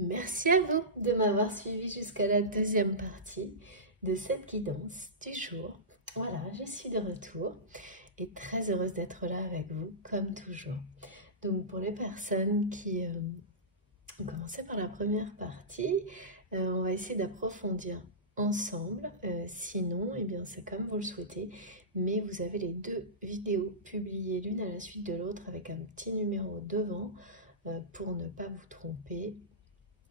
Merci à vous de m'avoir suivi jusqu'à la deuxième partie de cette guidance du jour. Voilà, je suis de retour et très heureuse d'être là avec vous, comme toujours. Donc pour les personnes qui ont commencé par la première partie, on va essayer d'approfondir ensemble. Sinon, eh bien, c'est comme vous le souhaitez, mais vous avez les deux vidéos publiées l'une à la suite de l'autre avec un petit numéro devant pour ne pas vous tromper.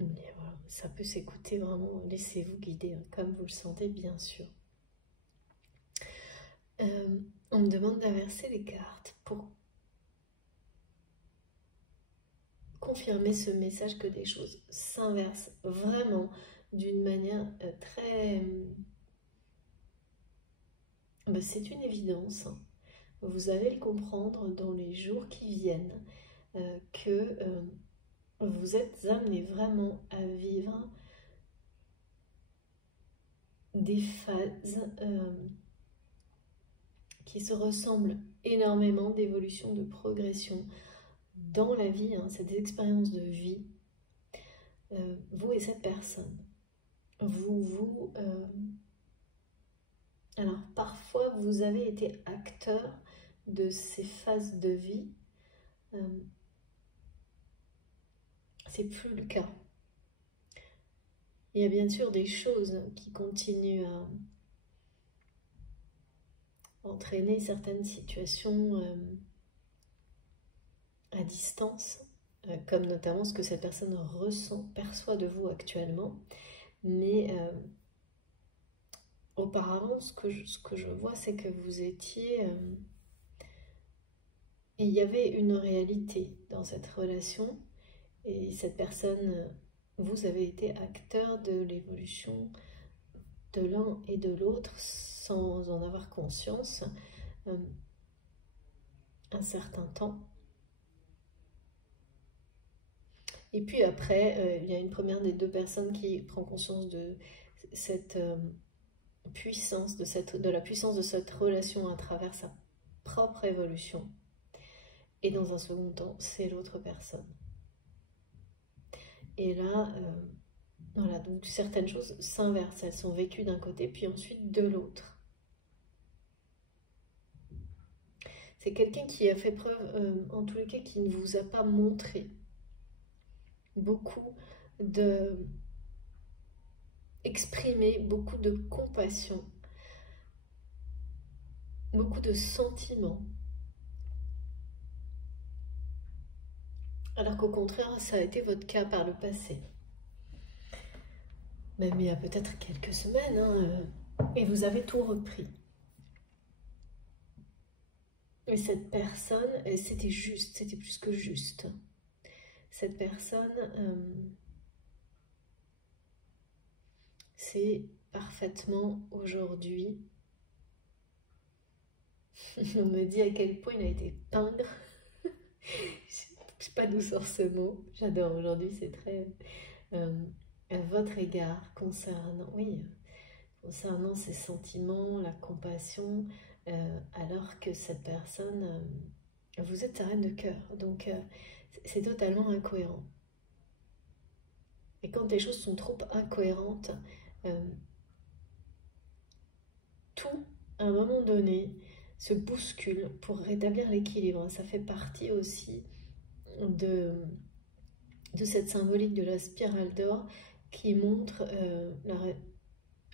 Mais voilà, ça peut s'écouter vraiment, laissez-vous guider, hein, comme vous le sentez bien sûr. On me demande d'inverser les cartes pour confirmer ce message que des choses s'inversent vraiment d'une manière très... c'est une évidence, hein. Vous allez le comprendre dans les jours qui viennent, que vous êtes amenés vraiment à vivre des phases qui se ressemblent énormément, d'évolution, de progression dans la vie, hein, c'est des expériences de vie, vous et cette personne. Alors parfois vous avez été acteur de ces phases de vie, c'est plus le cas. Il y a bien sûr des choses qui continuent à entraîner certaines situations à distance, comme notamment ce que cette personne ressent, perçoit de vous actuellement. Mais auparavant, ce que je vois, c'est que vous étiez... il y avait une réalité dans cette relation, et cette personne, vous avez été acteur de l'évolution de l'un et de l'autre sans en avoir conscience un certain temps. Et puis après, il y a une première des deux personnes qui prend conscience de cette puissance, de la puissance de cette relation à travers sa propre évolution. Et dans un second temps, c'est l'autre personne. Et là, voilà, donc certaines choses s'inversent, elles sont vécues d'un côté, puis ensuite de l'autre. C'est quelqu'un qui a fait preuve, en tous les cas, qui ne vous a pas montré beaucoup de... exprimer beaucoup de compassion, beaucoup de sentiments. Alors qu'au contraire, ça a été votre cas par le passé. Même il y a peut-être quelques semaines, hein, et vous avez tout repris. Et cette personne, c'était juste, c'était plus que juste. Cette personne, c'est parfaitement aujourd'hui. On me dit à quel point il a été pingre. Je sais pas d'où sort ce mot. J'adore aujourd'hui, c'est très... à votre égard, concernant ces sentiments, la compassion, alors que cette personne, vous êtes sa reine de cœur, donc c'est totalement incohérent. Et quand les choses sont trop incohérentes, tout, à un moment donné, se bouscule pour rétablir l'équilibre. Ça fait partie aussi de cette symbolique de la spirale d'or qui montre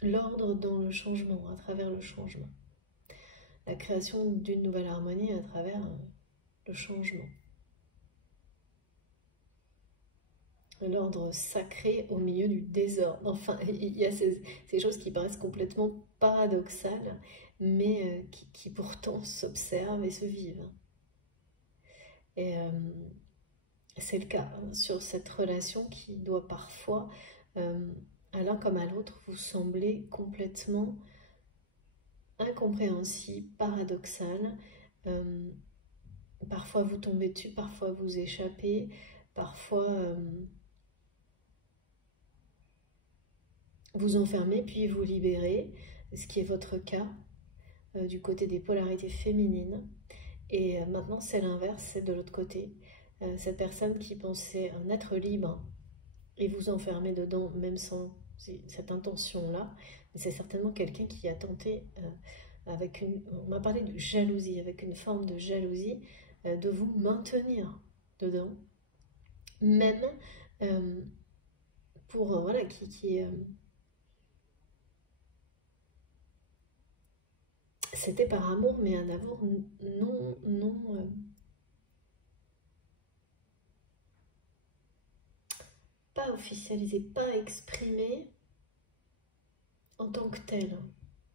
l'ordre dans le changement, à travers le changement. La création d'une nouvelle harmonie à travers le changement. L'ordre sacré au milieu du désordre. Enfin, il y a ces choses qui paraissent complètement paradoxales, mais qui pourtant s'observent et se vivent. Et c'est le cas sur cette relation qui doit parfois, à l'un comme à l'autre, vous sembler complètement incompréhensible, paradoxal. Parfois vous tombez dessus, parfois vous échappez, parfois vous enfermez puis vous libérez, ce qui est votre cas du côté des polarités féminines. Et maintenant c'est l'inverse, c'est de l'autre côté. Cette personne qui pensait un être libre et vous enfermer dedans, même sans cette intention-là. Mais c'est certainement quelqu'un qui a tenté, avec une... On m'a parlé de jalousie, avec une forme de jalousie, de vous maintenir dedans. Même pour... voilà, c'était par amour, mais un amour non pas officialisé, pas exprimé en tant que tel,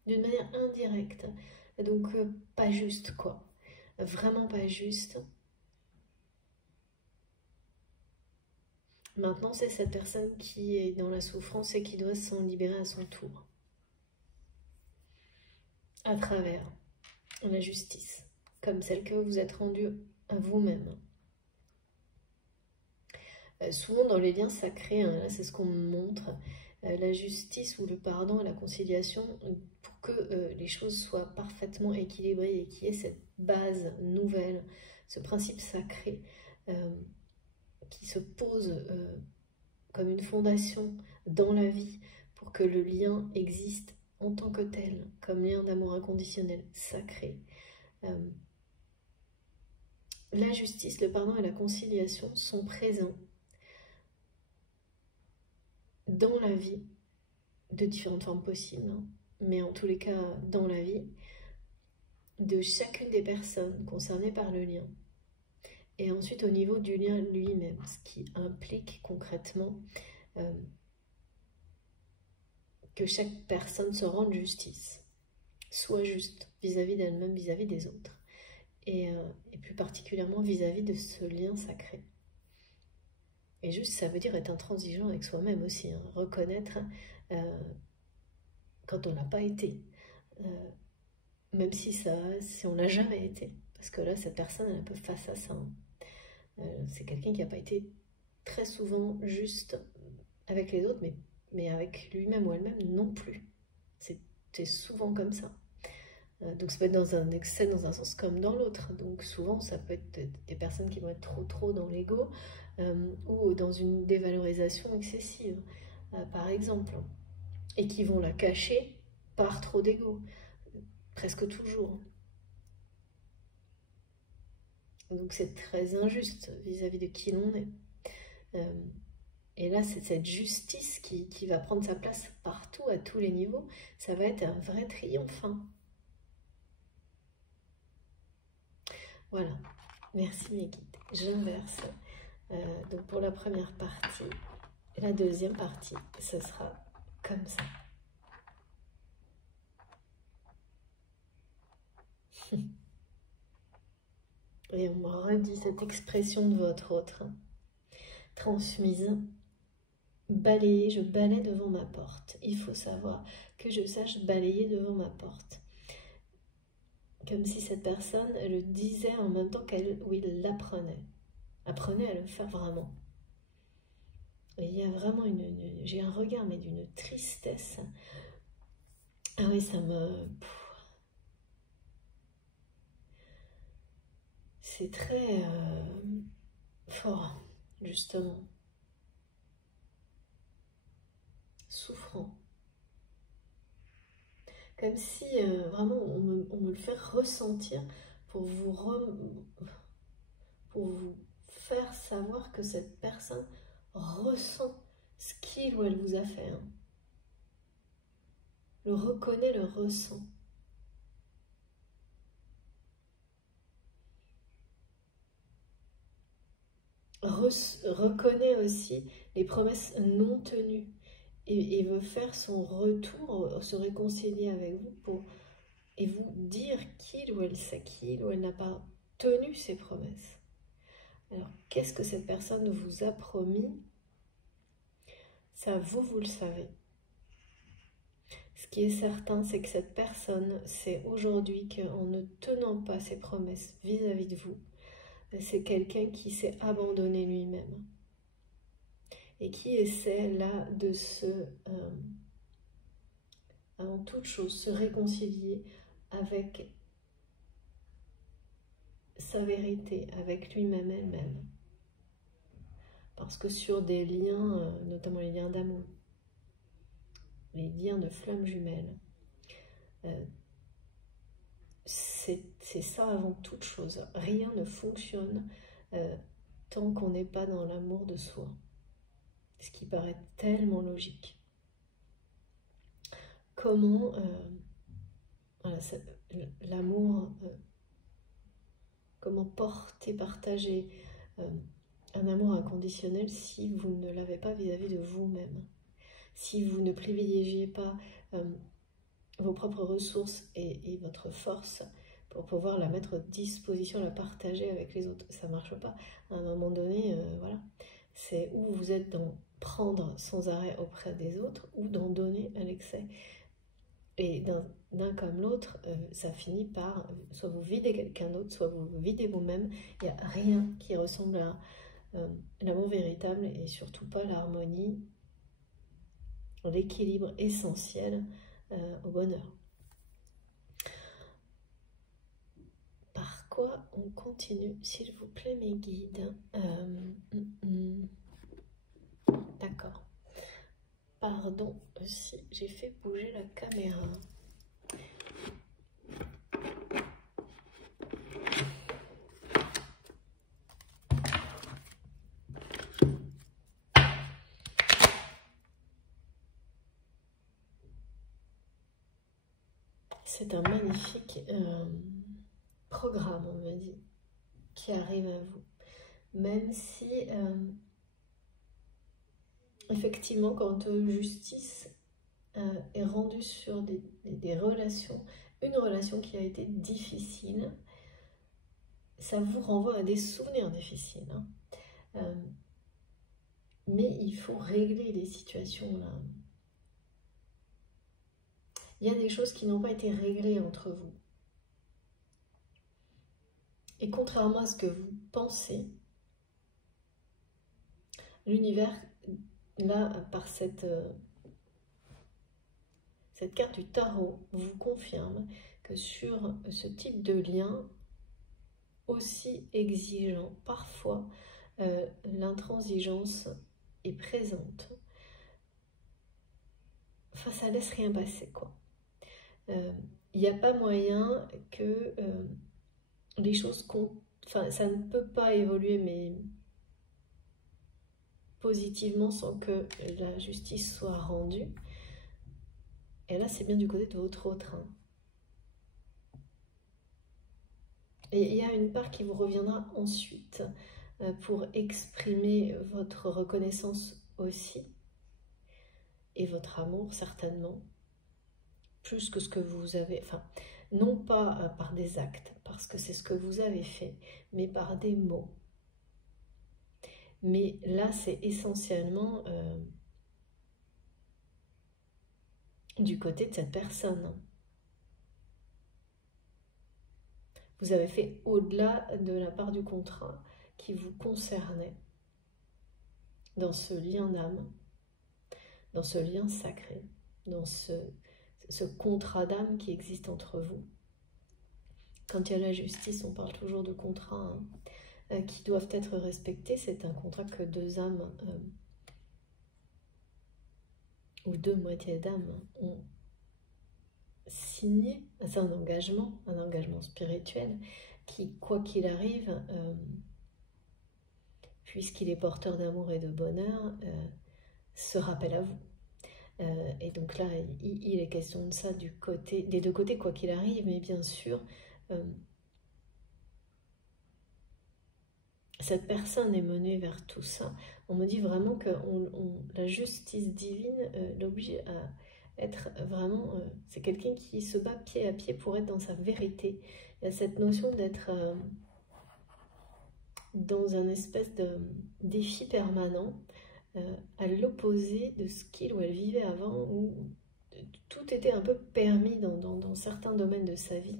d'une manière indirecte. Donc pas juste, quoi. Vraiment pas juste. Maintenant, c'est cette personne qui est dans la souffrance et qui doit s'en libérer à son tour. À travers la justice, comme celle que vous êtes rendue à vous-même. Souvent dans les liens sacrés, hein, là c'est ce qu'on me montre, la justice ou le pardon et la conciliation, pour que les choses soient parfaitement équilibrées et qu'il y ait cette base nouvelle, ce principe sacré qui se pose comme une fondation dans la vie pour que le lien existe en tant que tel, comme lien d'amour inconditionnel, sacré. La justice, le pardon et la conciliation sont présents dans la vie, de différentes formes possibles, hein, mais en tous les cas dans la vie, de chacune des personnes concernées par le lien. Et ensuite au niveau du lien lui-même, ce qui implique concrètement que chaque personne se rende justice, soit juste vis-à-vis d'elle-même, vis-à-vis des autres, et plus particulièrement vis-à-vis de ce lien sacré. Et juste, ça veut dire être intransigeant avec soi-même aussi, hein, reconnaître quand on n'a pas été, même si on n'a jamais été, parce que là, cette personne, elle est un peu face à ça. Hein. C'est quelqu'un qui n'a pas été très souvent juste avec les autres, mais avec lui-même ou elle-même non plus. C'est souvent comme ça. Donc ça peut être dans un excès dans un sens comme dans l'autre. Donc souvent, ça peut être des personnes qui vont être trop dans l'ego ou dans une dévalorisation excessive, par exemple, et qui vont la cacher par trop d'ego, presque toujours. Donc c'est très injuste vis-à-vis de qui l'on est. Et là, c'est cette justice qui va prendre sa place partout, à tous les niveaux. Ça va être un vrai triomphe. Hein. Voilà. Merci mes guides. J'inverse. Donc pour la première partie, et la deuxième partie, ce sera comme ça. Et on me redit cette expression de votre autre, transmise. Balayer, je balaye devant ma porte. Il faut savoir que je sache balayer devant ma porte. Comme si cette personne le disait en même temps il l'apprenait. Apprenait à le faire vraiment. Et il y a vraiment j'ai un regard, mais d'une tristesse. Ah oui, ça me... C'est très fort, justement. Souffrant. Comme si vraiment on me le fait ressentir pour pour vous faire savoir que cette personne ressent ce qu'il ou elle vous a fait. Hein. Le reconnaît, le ressent. Reconnaît aussi les promesses non tenues et veut faire son retour, se réconcilier avec vous et vous dire qu'il ou elle sait qu'il ou elle n'a pas tenu ses promesses. Alors, qu'est-ce que cette personne vous a promis? Ça, vous le savez. Ce qui est certain, c'est que cette personne sait aujourd'hui qu'en ne tenant pas ses promesses vis-à-vis de vous, c'est quelqu'un qui s'est abandonné lui-même et qui essaie là de avant toute chose, se réconcilier avec sa vérité, avec lui-même, elle-même. Parce que sur des liens, notamment les liens d'amour, les liens de flammes jumelles, c'est ça avant toute chose. Rien ne fonctionne tant qu'on n'est pas dans l'amour de soi. Ce qui paraît tellement logique. Comment voilà, l'amour, comment porter, partager un amour inconditionnel si vous ne l'avez pas vis-à-vis de vous-même, si vous ne privilégiez pas vos propres ressources et votre force pour pouvoir la mettre à disposition, la partager avec les autres. Ça ne marche pas. À un moment donné, voilà, c'est où vous êtes dans prendre sans arrêt auprès des autres ou d'en donner à l'excès. Et d'un comme l'autre, ça finit par, soit vous videz quelqu'un d'autre, soit vous videz vous-même. Il n'y a rien qui ressemble à l'amour véritable et surtout pas l'harmonie, l'équilibre essentiel au bonheur. Par quoi on continue, s'il vous plaît, mes guides? D'accord. Pardon si j'ai fait bouger la caméra. C'est un magnifique programme, on me dit, qui arrive à vous. Même si, effectivement, quand justice est rendue sur des relations, une relation qui a été difficile, ça vous renvoie à des souvenirs difficiles. Hein. Mais il faut régler les situations là. Il y a des choses qui n'ont pas été réglées entre vous. Et contrairement à ce que vous pensez, l'univers, là, par cette carte du tarot, vous confirme que sur ce type de lien, aussi exigeant, parfois, l'intransigeance est présente. Enfin, ça laisse rien passer, quoi. Il n'y a pas moyen que les choses enfin, ça ne peut pas évoluer, mais positivement sans que la justice soit rendue. Et là, c'est bien du côté de votre autre. Hein. Et il y a une part qui vous reviendra ensuite pour exprimer votre reconnaissance aussi et votre amour certainement, plus que ce que vous avez, enfin, non pas par des actes, parce que c'est ce que vous avez fait, mais par des mots. Mais là, c'est essentiellement du côté de cette personne. Vous avez fait au-delà de la part du contrat qui vous concernait dans ce lien d'âme, dans ce lien sacré, dans ce contrat d'âme qui existe entre vous. Quand il y a la justice, on parle toujours de contrats qui doivent être respectés. C'est un contrat que deux âmes ou deux moitiés d'âme ont signé. C'est un engagement spirituel qui, quoi qu'il arrive, puisqu'il est porteur d'amour et de bonheur, se rappelle à vous. Et donc là, il est question de ça des deux côtés, quoi qu'il arrive, mais bien sûr, cette personne est menée vers tout ça. On me dit vraiment que la justice divine l'oblige à être vraiment... c'est quelqu'un qui se bat pied à pied pour être dans sa vérité. Il y a cette notion d'être dans un espèce de défi permanent, à l'opposé de ce qu'il ou elle vivait avant, où tout était un peu permis dans certains domaines de sa vie,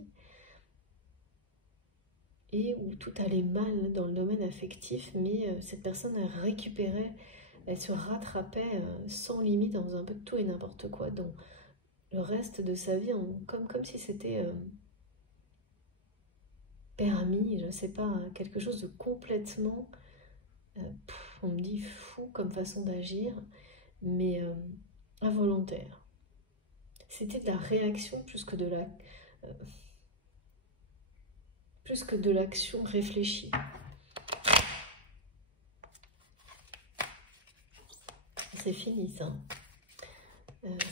et où tout allait mal dans le domaine affectif, mais cette personne elle récupérait, elle se rattrapait sans limite dans un peu de tout et n'importe quoi, dans le reste de sa vie, comme si c'était permis, je ne sais pas, quelque chose de complètement on me dit fou comme façon d'agir, mais involontaire. C'était de la réaction plus que de l'action réfléchie. C'est fini ça.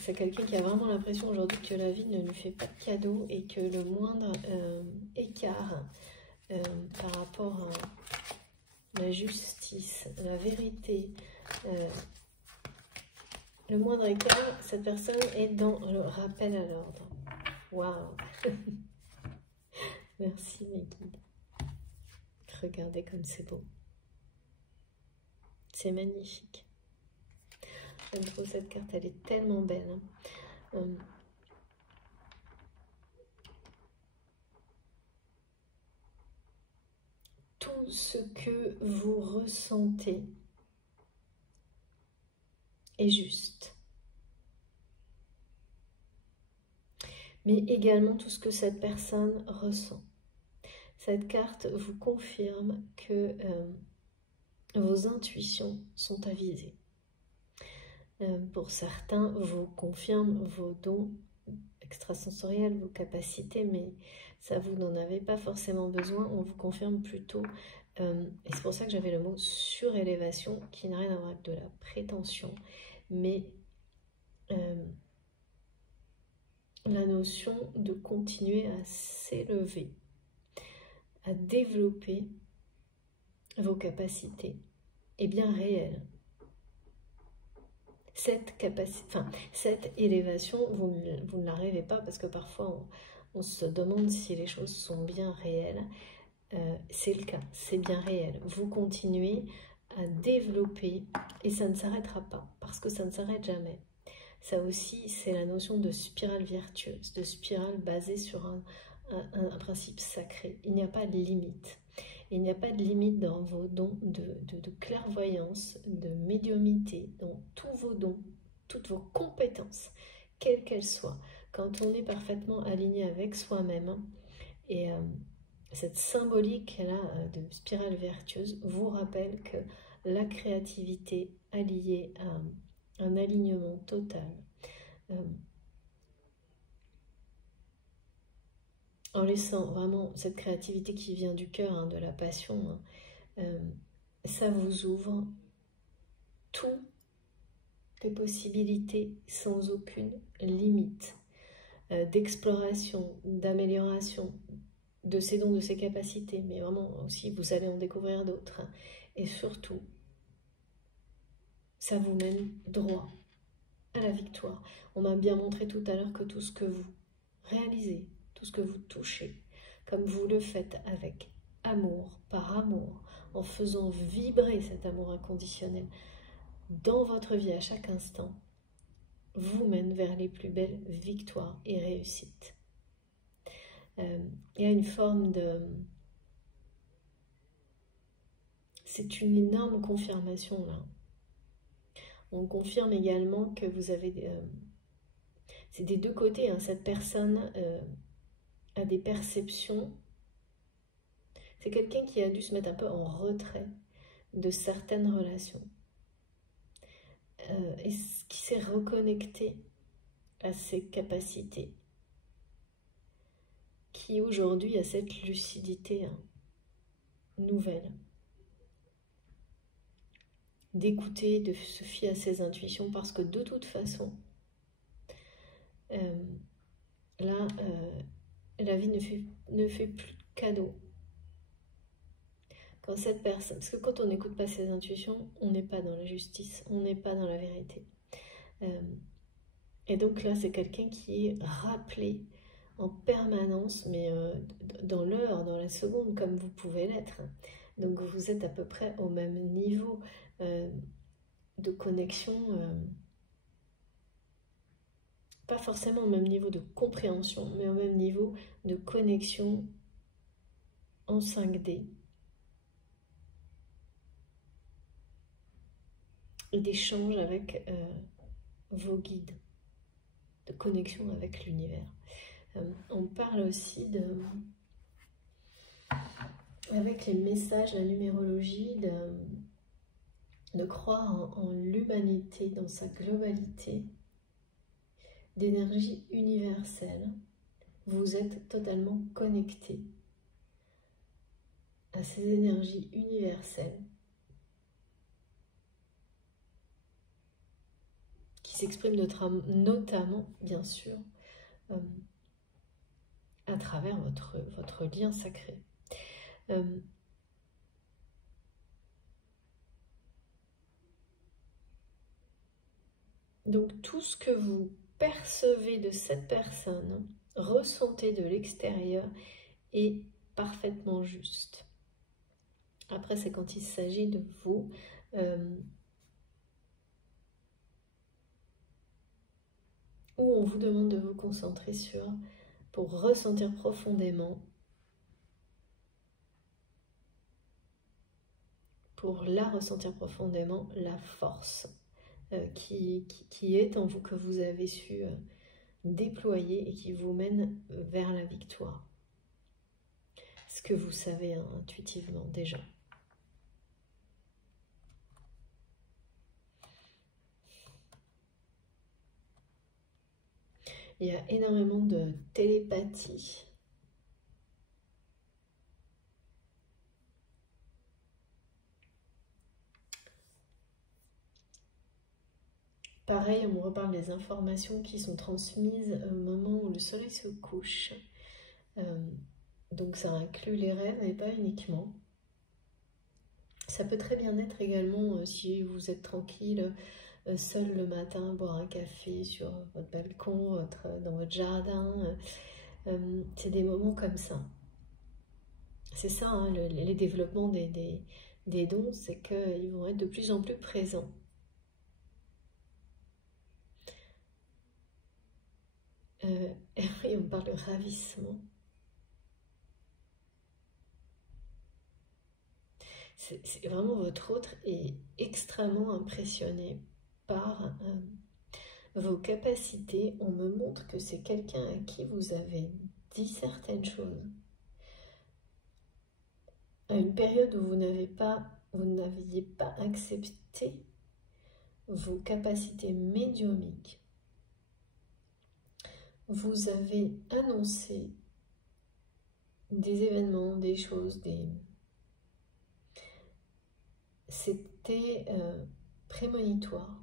C'est quelqu'un qui a vraiment l'impression aujourd'hui que la vie ne lui fait pas de cadeau et que le moindre écart par rapport à la justice, la vérité, le moindre écart, cette personne est dans le rappel à l'ordre. Waouh. Merci mes guides. Regardez comme c'est beau. C'est magnifique. J'aime trop cette carte, elle est tellement belle. Tout ce que vous ressentez est juste. Mais également tout ce que cette personne ressent. Cette carte vous confirme que vos intuitions sont avisées. Pour certains, vous confirme vos dons extrasensoriels, vos capacités, mais ça, vous n'en avez pas forcément besoin. On vous confirme plutôt, et c'est pour ça que j'avais le mot surélévation, qui n'a rien à voir avec de la prétention, mais la notion de continuer à s'élever, à développer vos capacités est bien réelle. Cette capacité, enfin, cette élévation, vous ne la rêvez pas parce que parfois on se demande si les choses sont bien réelles. C'est le cas, c'est bien réel. Vous continuez à développer et ça ne s'arrêtera pas parce que ça ne s'arrête jamais. Ça aussi, c'est la notion de spirale vertueuse, de spirale basée sur un principe sacré. Il n'y a pas de limite. Il n'y a pas de limite dans vos dons de clairvoyance, de médiumnité, dans tous vos dons, toutes vos compétences, quelles qu'elles soient. Quand on est parfaitement aligné avec soi-même, et cette symbolique-là de spirale vertueuse vous rappelle que la créativité alliée à un alignement total, en laissant vraiment cette créativité qui vient du cœur, hein, de la passion, hein, ça vous ouvre toutes les possibilités sans aucune limite d'exploration, d'amélioration de ses dons, de ses capacités, mais vraiment aussi vous allez en découvrir d'autres, hein. Et surtout, ça vous mène droit à la victoire. On m'a bien montré tout à l'heure que tout ce que vous réalisez, tout ce que vous touchez, comme vous le faites avec amour, par amour, en faisant vibrer cet amour inconditionnel dans votre vie à chaque instant, vous mène vers les plus belles victoires et réussites. Il y a une forme de... C'est une énorme confirmation là. On confirme également que vous avez... c'est des deux côtés, hein. Cette personne a des perceptions. C'est quelqu'un qui a dû se mettre un peu en retrait de certaines relations. Et qui s'est reconnecté à ses capacités. Qui aujourd'hui a cette lucidité, hein, nouvelle. D'écouter, de se fier à ses intuitions, parce que de toute façon, là, la vie ne fait plus de cadeaux. Quand cette personne, parce que quand on n'écoute pas ses intuitions, on n'est pas dans la justice, on n'est pas dans la vérité. Et donc là, c'est quelqu'un qui est rappelé en permanence, mais dans l'heure, dans la seconde, comme vous pouvez l'être. Donc vous êtes à peu près au même niveau de connexion, pas forcément au même niveau de compréhension, mais au même niveau de connexion en 5D. Et d'échange avec vos guides, de connexion avec l'univers. On parle aussi avec les messages, la numérologie, de croire en l'humanité dans sa globalité, d'énergie universelle. Vous êtes totalement connecté à ces énergies universelles qui s'expriment notamment, bien sûr, à travers votre lien sacré. Donc tout ce que vous percevez de cette personne, ressentez de l'extérieur, est parfaitement juste. Après, c'est quand il s'agit de vous, où on vous demande de vous concentrer sur, pour ressentir profondément, pour la ressentir profondément, la force qui est en vous, que vous avez su déployer et qui vous mène vers la victoire. Ce que vous savez intuitivement déjà. Il y a énormément de télépathie. Pareil, on me reparle des informations qui sont transmises au moment où le soleil se couche. Donc ça inclut les rêves et pas uniquement. Ça peut très bien être également si vous êtes tranquille, seul le matin, boire un café sur votre balcon, dans votre jardin. C'est des moments comme ça. C'est ça, hein, les développements des dons, c'est qu'ils vont être de plus en plus présents. Et oui, on parle de ravissement. C'est vraiment votre autre est extrêmement impressionné par vos capacités. On me montre que c'est quelqu'un à qui vous avez dit certaines choses à une période où vous n'aviez pas accepté vos capacités médiumiques. Vous avez annoncé des événements, des choses, c'était prémonitoire.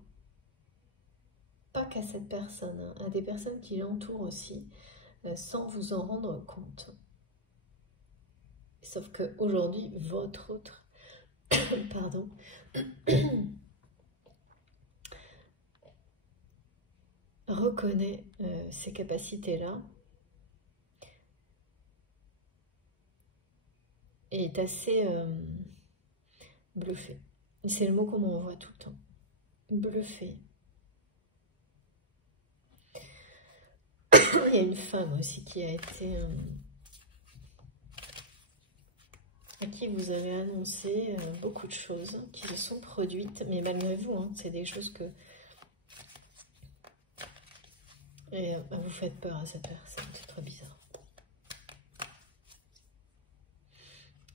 Pas qu'à cette personne, hein, à des personnes qui l'entourent aussi, sans vous en rendre compte. Sauf qu'aujourd'hui, votre autre, pardon, reconnaît ces capacités-là et est assez bluffé. C'est le mot qu'on m'envoie tout le temps. Bluffé. Il y a une femme aussi qui a été... à qui vous avez annoncé beaucoup de choses qui se sont produites, mais malgré vous, hein, c'est des choses que... Et vous faites peur à cette personne, c'est trop bizarre.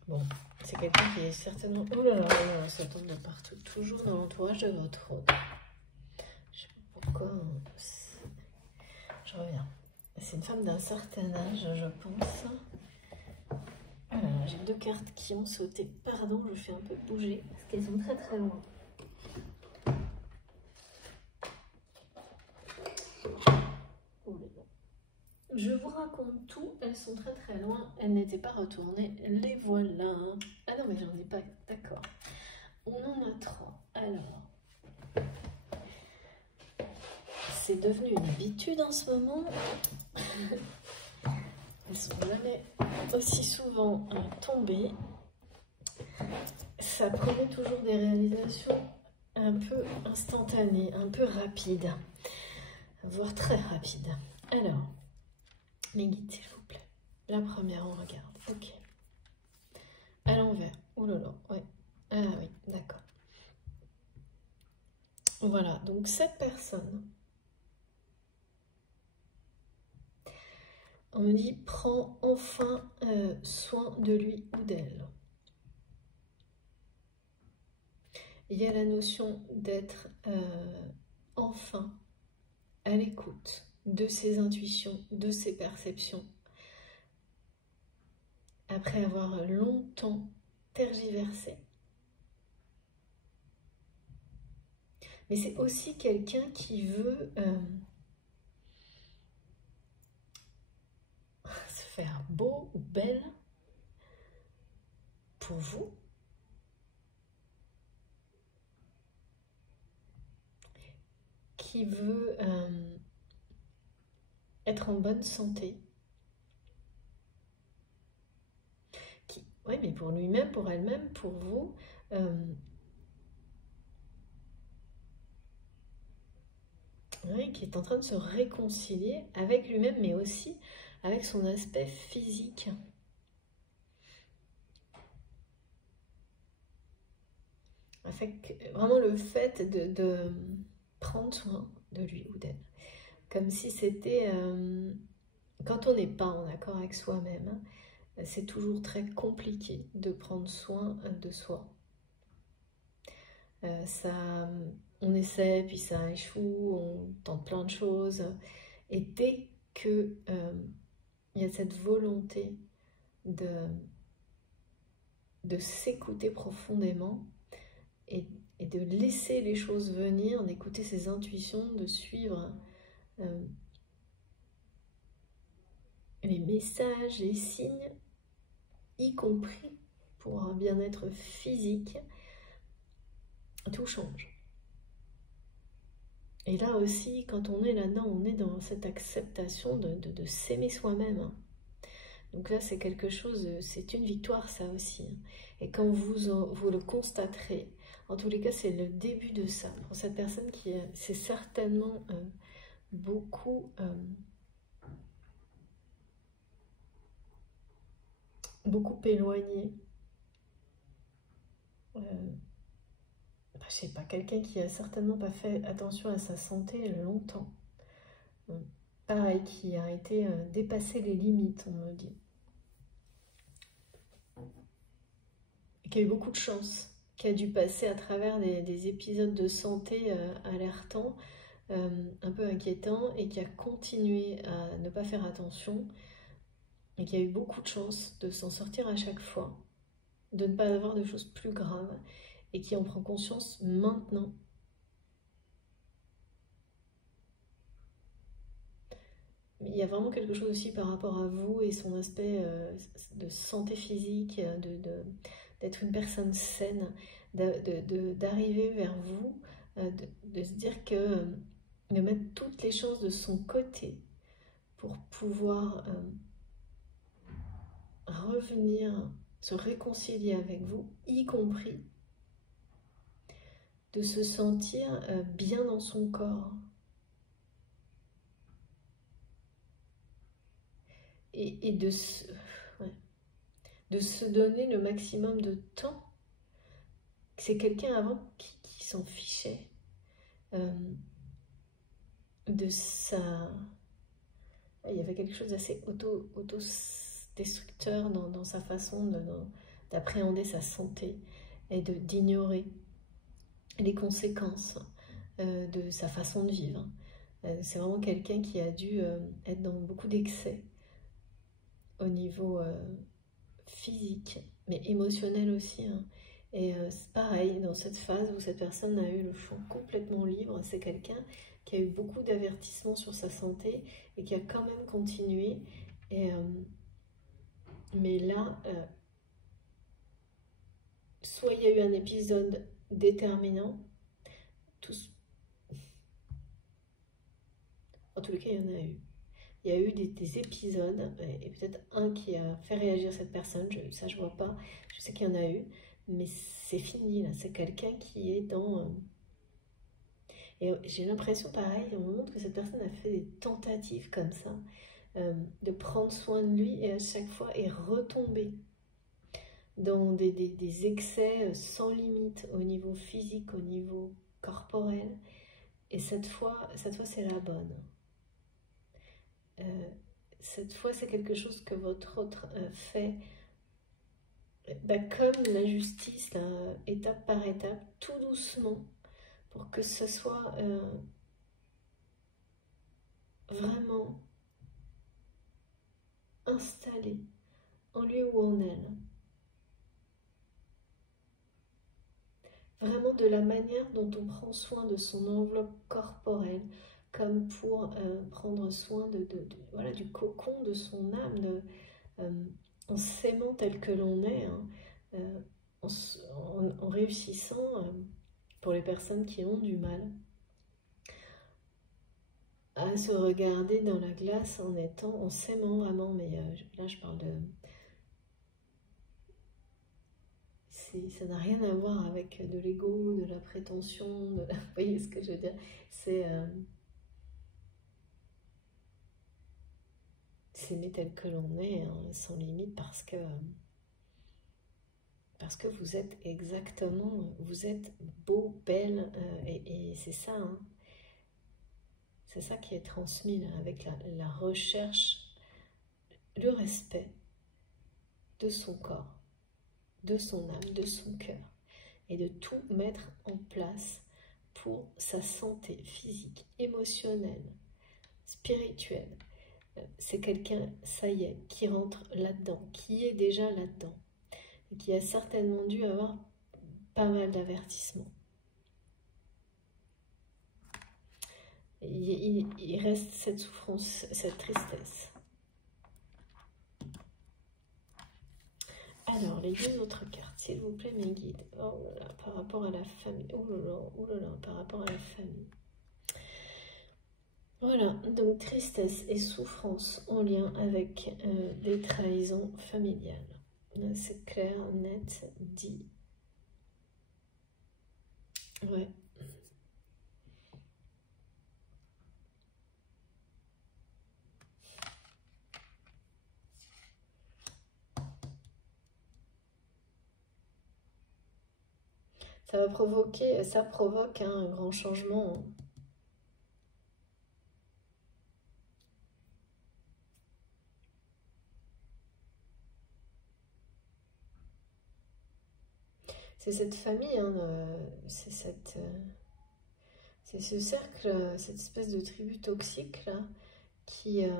Bon, c'est quelqu'un qui est certainement... Oh là là, ça tombe de partout, toujours dans l'entourage de votre autre. Je sais pas pourquoi... Je reviens. C'est une femme d'un certain âge, je pense. Alors, j'ai deux cartes qui ont sauté. Pardon, je fais un peu bouger, parce qu'elles sont très très loin. Je vous raconte tout, elles sont très très loin, elles n'étaient pas retournées, les voilà. Ah non mais j'en ai pas, d'accord. On en a trois. Alors, c'est devenu une habitude en ce moment. Elles sont jamais aussi souvent tombées. Ça promet toujours des réalisations un peu instantanées, un peu rapides, voire très rapides. Alors, mes guides, s'il vous plaît. La première, on regarde. Ok. À l'envers. Ouh là là, ouais. Ah oui, d'accord. Voilà, donc cette personne, on me dit, prends enfin soin de lui ou d'elle. il y a la notion d'être enfin à l'écoute de ses intuitions, de ses perceptions, après avoir longtemps tergiversé. Mais c'est aussi quelqu'un qui veut se faire beau ou belle pour vous, qui veut être en bonne santé, oui, mais pour lui-même, pour elle-même, pour vous, oui, qui est en train de se réconcilier avec lui-même, mais aussi avec son aspect physique. Vraiment le fait de prendre soin de lui ou d'elle, comme si c'était, quand on n'est pas en accord avec soi-même, c'est toujours très compliqué de prendre soin de soi. On essaie, puis ça échoue, on tente plein de choses, et dès que il y a cette volonté de s'écouter profondément et de laisser les choses venir, d'écouter ses intuitions, de suivre les messages, les signes, y compris pour un bien-être physique, tout change. Et là aussi, quand on est là-dedans, on est dans cette acceptation de s'aimer soi-même. Donc là, c'est quelque chose, c'est une victoire, ça aussi. Et quand vous le constaterez, en tous les cas, c'est le début de ça. Pour cette personne qui s'est certainement beaucoup éloignée. Je sais pas, quelqu'un qui a certainement pas fait attention à sa santé longtemps. Pareil, qui a été dépassé les limites, on me dit. Qui a eu beaucoup de chance, qui a dû passer à travers des épisodes de santé alertants, un peu inquiétants, et qui a continué à ne pas faire attention, et qui a eu beaucoup de chance de s'en sortir à chaque fois, de ne pas avoir de choses plus graves, et qui en prend conscience maintenant. Mais il y a vraiment quelque chose aussi par rapport à vous et son aspect de santé physique, d'être une personne saine, d'arriver vers vous, de se dire que de mettre toutes les chances de son côté pour pouvoir revenir, se réconcilier avec vous, y compris de se sentir bien dans son corps. Et de se donner le maximum de temps. C'est quelqu'un avant qui s'en fichait de sa... Il y avait quelque chose d'assez autodestructeur dans sa façon d'appréhender sa santé et d'ignorer les conséquences de sa façon de vivre. C'est vraiment quelqu'un qui a dû être dans beaucoup d'excès au niveau physique, mais émotionnel aussi. Et c'est pareil, dans cette phase où cette personne a eu le champ complètement libre, c'est quelqu'un qui a eu beaucoup d'avertissements sur sa santé et qui a quand même continué. Mais là, soit il y a eu un épisode déterminant, en tous les cas, il y en a eu. Il y a eu des épisodes, et peut-être un qui a fait réagir cette personne, ça je vois pas, je sais qu'il y en a eu, mais c'est fini là, c'est quelqu'un qui est dans... Et j'ai l'impression, pareil, au moment que cette personne a fait des tentatives comme ça, de prendre soin de lui, et à chaque fois est retombée dans des excès sans limite au niveau physique, au niveau corporel, et cette fois c'est la bonne. Cette fois, c'est quelque chose que votre autre fait comme la justice, là, étape par étape, tout doucement, pour que ce soit vraiment installé en lui ou en elle. Vraiment de la manière dont on prend soin de son enveloppe corporelle, comme pour prendre soin voilà, du cocon de son âme, en s'aimant tel que l'on est, hein, en réussissant, pour les personnes qui ont du mal, à se regarder dans la glace en s'aimant vraiment, mais là je parle de... Ça n'a rien à voir avec de l'ego, de la prétention, vous voyez ce que je veux dire? C'est s'aimer tel que l'on est, hein, sans limite, parce que vous êtes exactement, vous êtes beau, belle, et c'est ça, hein. C'est ça qui est transmis là, avec la recherche, le respect de son corps, de son âme, de son cœur, et de tout mettre en place pour sa santé physique, émotionnelle, spirituelle. C'est quelqu'un, ça y est, qui rentre là-dedans, qui est déjà là-dedans, et qui a certainement dû avoir pas mal d'avertissements. Il reste cette souffrance, cette tristesse. Alors, les deux autres cartes, s'il vous plaît, mes guides. Oh là là, par rapport à la famille. Oh là là, par rapport à la famille. Voilà, donc tristesse et souffrance en lien avec des trahisons familiales. C'est clair, net, dit. Ouais. Ça provoque un grand changement. C'est cette famille, hein, c'est ce cercle, cette espèce de tribu toxique là, qui est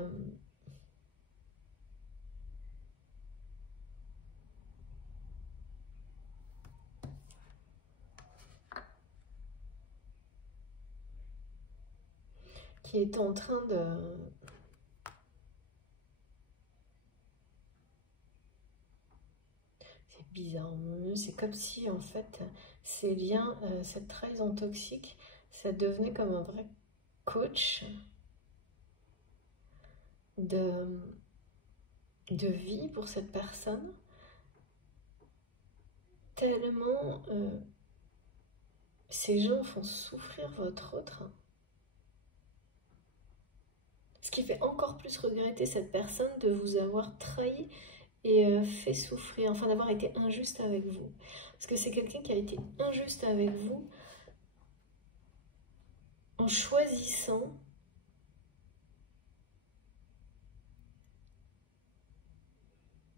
en train de... C'est bizarre, c'est comme si en fait ces liens, cette trahison toxique, ça devenait comme un vrai coach de vie pour cette personne, tellement ces gens font souffrir votre autre. Ce qui fait encore plus regretter cette personne de vous avoir trahi et fait souffrir, enfin d'avoir été injuste avec vous. Parce que c'est quelqu'un qui a été injuste avec vous en choisissant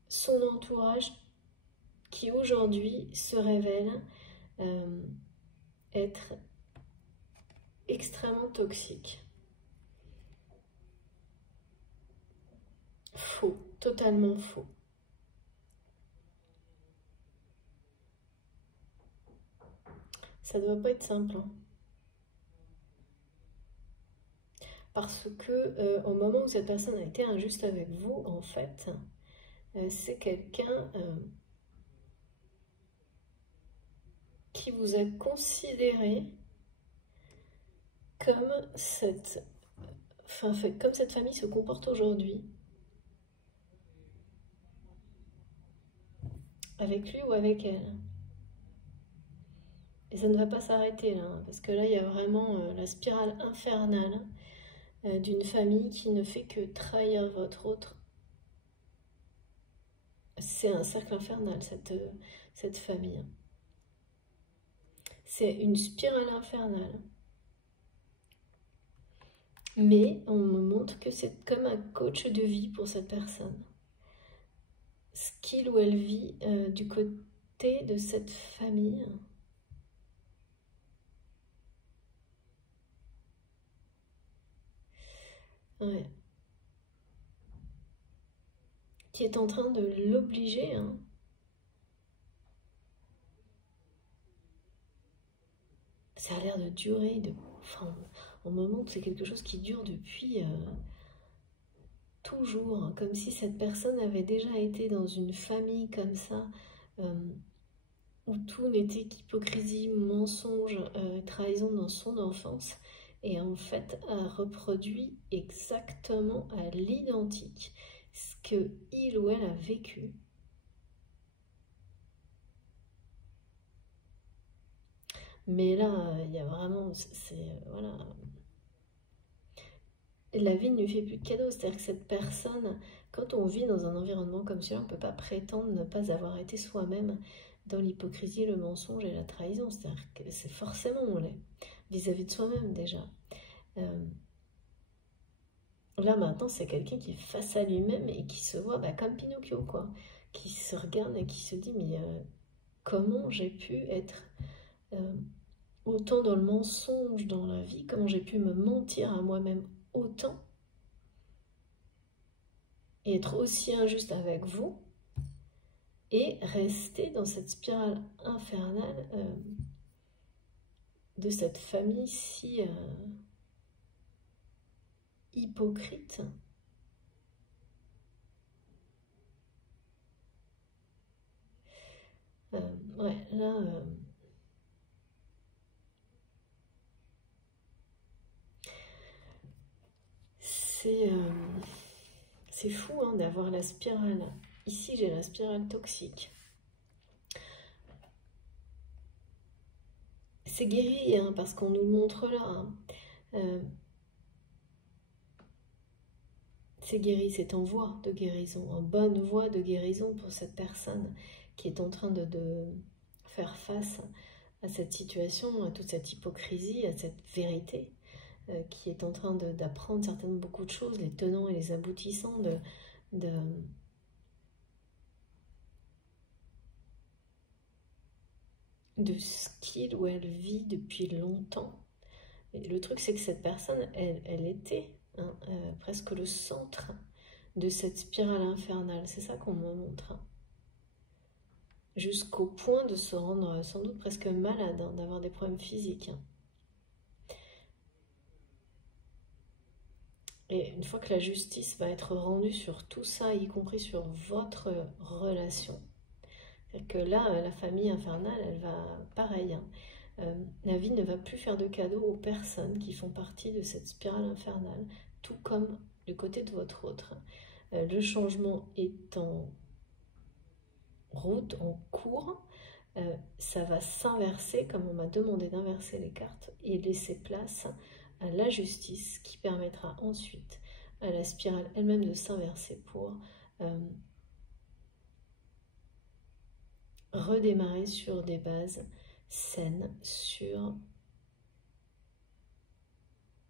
son entourage qui aujourd'hui se révèle être extrêmement toxique. Faux, totalement faux. Ça ne doit pas être simple. Hein. Parce que au moment où cette personne a été injuste avec vous, en fait, c'est quelqu'un qui vous a considéré comme comme cette famille se comporte aujourd'hui. Avec lui ou avec elle. Et ça ne va pas s'arrêter là, hein, parce que là, il y a vraiment la spirale infernale d'une famille qui ne fait que trahir votre autre. C'est un cercle infernal, cette famille. C'est une spirale infernale. Mais on me montre que c'est comme un coach de vie pour cette personne. ce qu'il ou elle vit du côté de cette famille. Ouais. Qui est en train de l'obliger, hein. Ça a l'air de durer, enfin, au moment où c'est quelque chose qui dure depuis toujours, hein, comme si cette personne avait déjà été dans une famille comme ça, où tout n'était qu'hypocrisie, mensonge, trahison dans son enfance, et en fait a reproduit exactement à l'identique ce que il ou elle a vécu. Mais là, il y a vraiment, voilà, la vie ne lui fait plus de cadeau. C'est-à-dire que cette personne, quand on vit dans un environnement comme celui-là, on ne peut pas prétendre ne pas avoir été soi-même dans l'hypocrisie, le mensonge et la trahison. C'est-à-dire que c'est forcément on l'est, vis-à-vis de soi-même déjà. Là maintenant, c'est quelqu'un qui est face à lui-même et qui se voit comme Pinocchio, quoi. Qui se regarde et qui se dit, mais comment j'ai pu être autant dans le mensonge dans la vie, comment j'ai pu me mentir à moi-même autant et être aussi injuste avec vous et rester dans cette spirale infernale de cette famille si hypocrite. Ouais, là... c'est fou hein, d'avoir la spirale. Ici, j'ai la spirale toxique. C'est guéri, hein, parce qu'on nous le montre là. Hein. C'est guéri, c'est en voie de guérison, en bonne voie de guérison pour cette personne qui est en train de faire face à cette situation, à toute cette hypocrisie, à cette vérité, qui est en train d'apprendre certainement beaucoup de choses, les tenants et les aboutissants de ce qu'il ou elle vit depuis longtemps. Et le truc, c'est que cette personne, elle était hein, presque le centre de cette spirale infernale. C'est ça qu'on me montre. Hein. Jusqu'au point de se rendre sans doute presque malade, hein, d'avoir des problèmes physiques. Hein. Et une fois que la justice va être rendue sur tout ça, y compris sur votre relation, c'est-à-dire que là, la famille infernale, elle va pareil. Hein. La vie ne va plus faire de cadeaux aux personnes qui font partie de cette spirale infernale, tout comme du côté de votre autre. Le changement est en route, en cours. Ça va s'inverser, comme on m'a demandé d'inverser les cartes, et laisser place à la justice qui permettra ensuite à la spirale elle-même de s'inverser pour redémarrer sur des bases saines, sur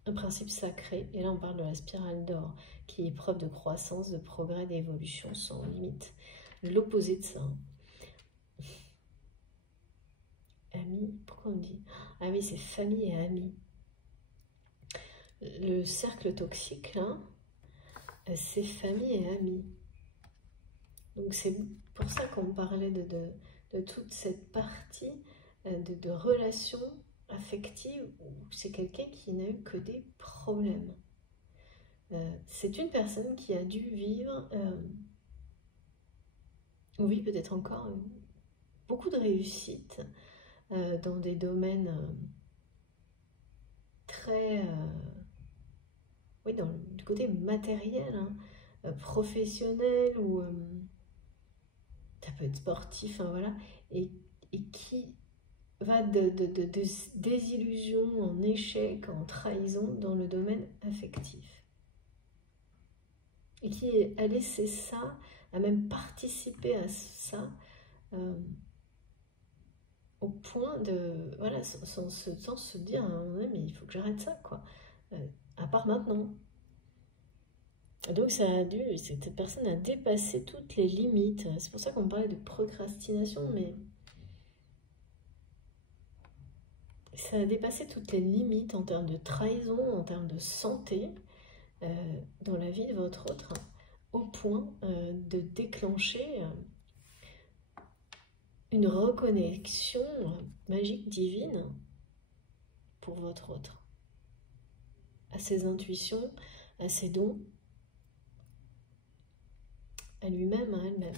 un principe sacré. Et là, on parle de la spirale d'or, qui est preuve de croissance, de progrès, d'évolution sans limite. L'opposé de ça. Amis, pourquoi on dit? Ah oui, c'est famille et amis. Le cercle toxique, là, c'est famille et amis. Donc c'est pour ça qu'on parlait de toute cette partie de relations affectives où c'est quelqu'un qui n'a eu que des problèmes. C'est une personne qui a dû vivre, ou vit peut-être encore, beaucoup de réussite dans des domaines très... oui, du côté matériel, hein, professionnel ou... ça peut être sportif, hein, voilà, et qui va de désillusion en échec, en trahison dans le domaine affectif. Et qui a laissé ça, a même participé à ça, au point de, voilà, sans se dire, hein, mais il faut que j'arrête ça, quoi, à part maintenant. Donc cette personne a dépassé toutes les limites. C'est pour ça qu'on parlait de procrastination, mais ça a dépassé toutes les limites en termes de trahison, en termes de santé dans la vie de votre autre, au point de déclencher une reconnexion magique divine pour votre autre, à ses intuitions, à ses dons, à lui-même, à elle-même.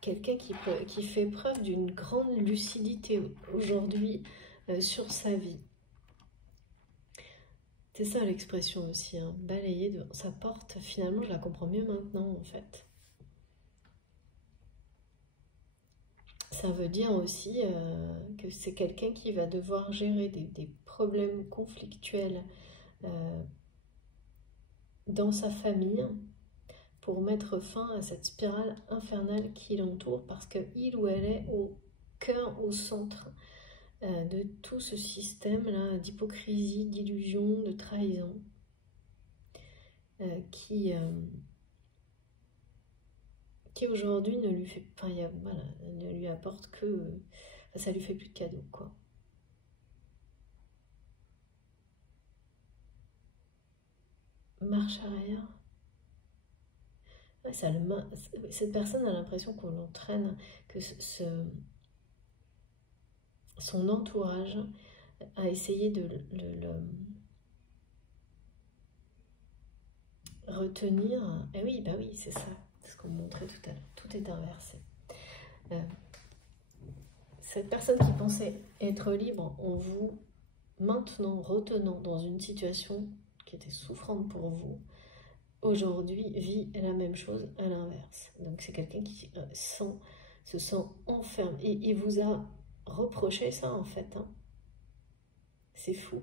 Quelqu'un qui fait preuve d'une grande lucidité aujourd'hui sur sa vie. C'est ça l'expression aussi, hein, balayer de sa porte. Finalement, je la comprends mieux maintenant en fait. Ça veut dire aussi que c'est quelqu'un qui va devoir gérer des problèmes conflictuels dans sa famille, pour mettre fin à cette spirale infernale qui l'entoure, parce qu'il ou elle est au cœur, au centre de tout ce système-là d'hypocrisie, d'illusion, de trahison, qui aujourd'hui ne lui fait, voilà, ne lui apporte que, ça lui fait plus de cadeaux, quoi. Marche arrière. Ouais, cette personne a l'impression qu'on l'entraîne, que son entourage a essayé de le retenir. Et oui, bah oui, c'est ça, c'est ce qu'on montrait tout à l'heure. Tout est inversé. Cette personne qui pensait être libre en vous maintenant retenant dans une situation qui était souffrante pour vous, aujourd'hui vit la même chose à l'inverse. Donc c'est quelqu'un qui se sent enfermé et vous a reproché ça en fait. Hein. C'est fou.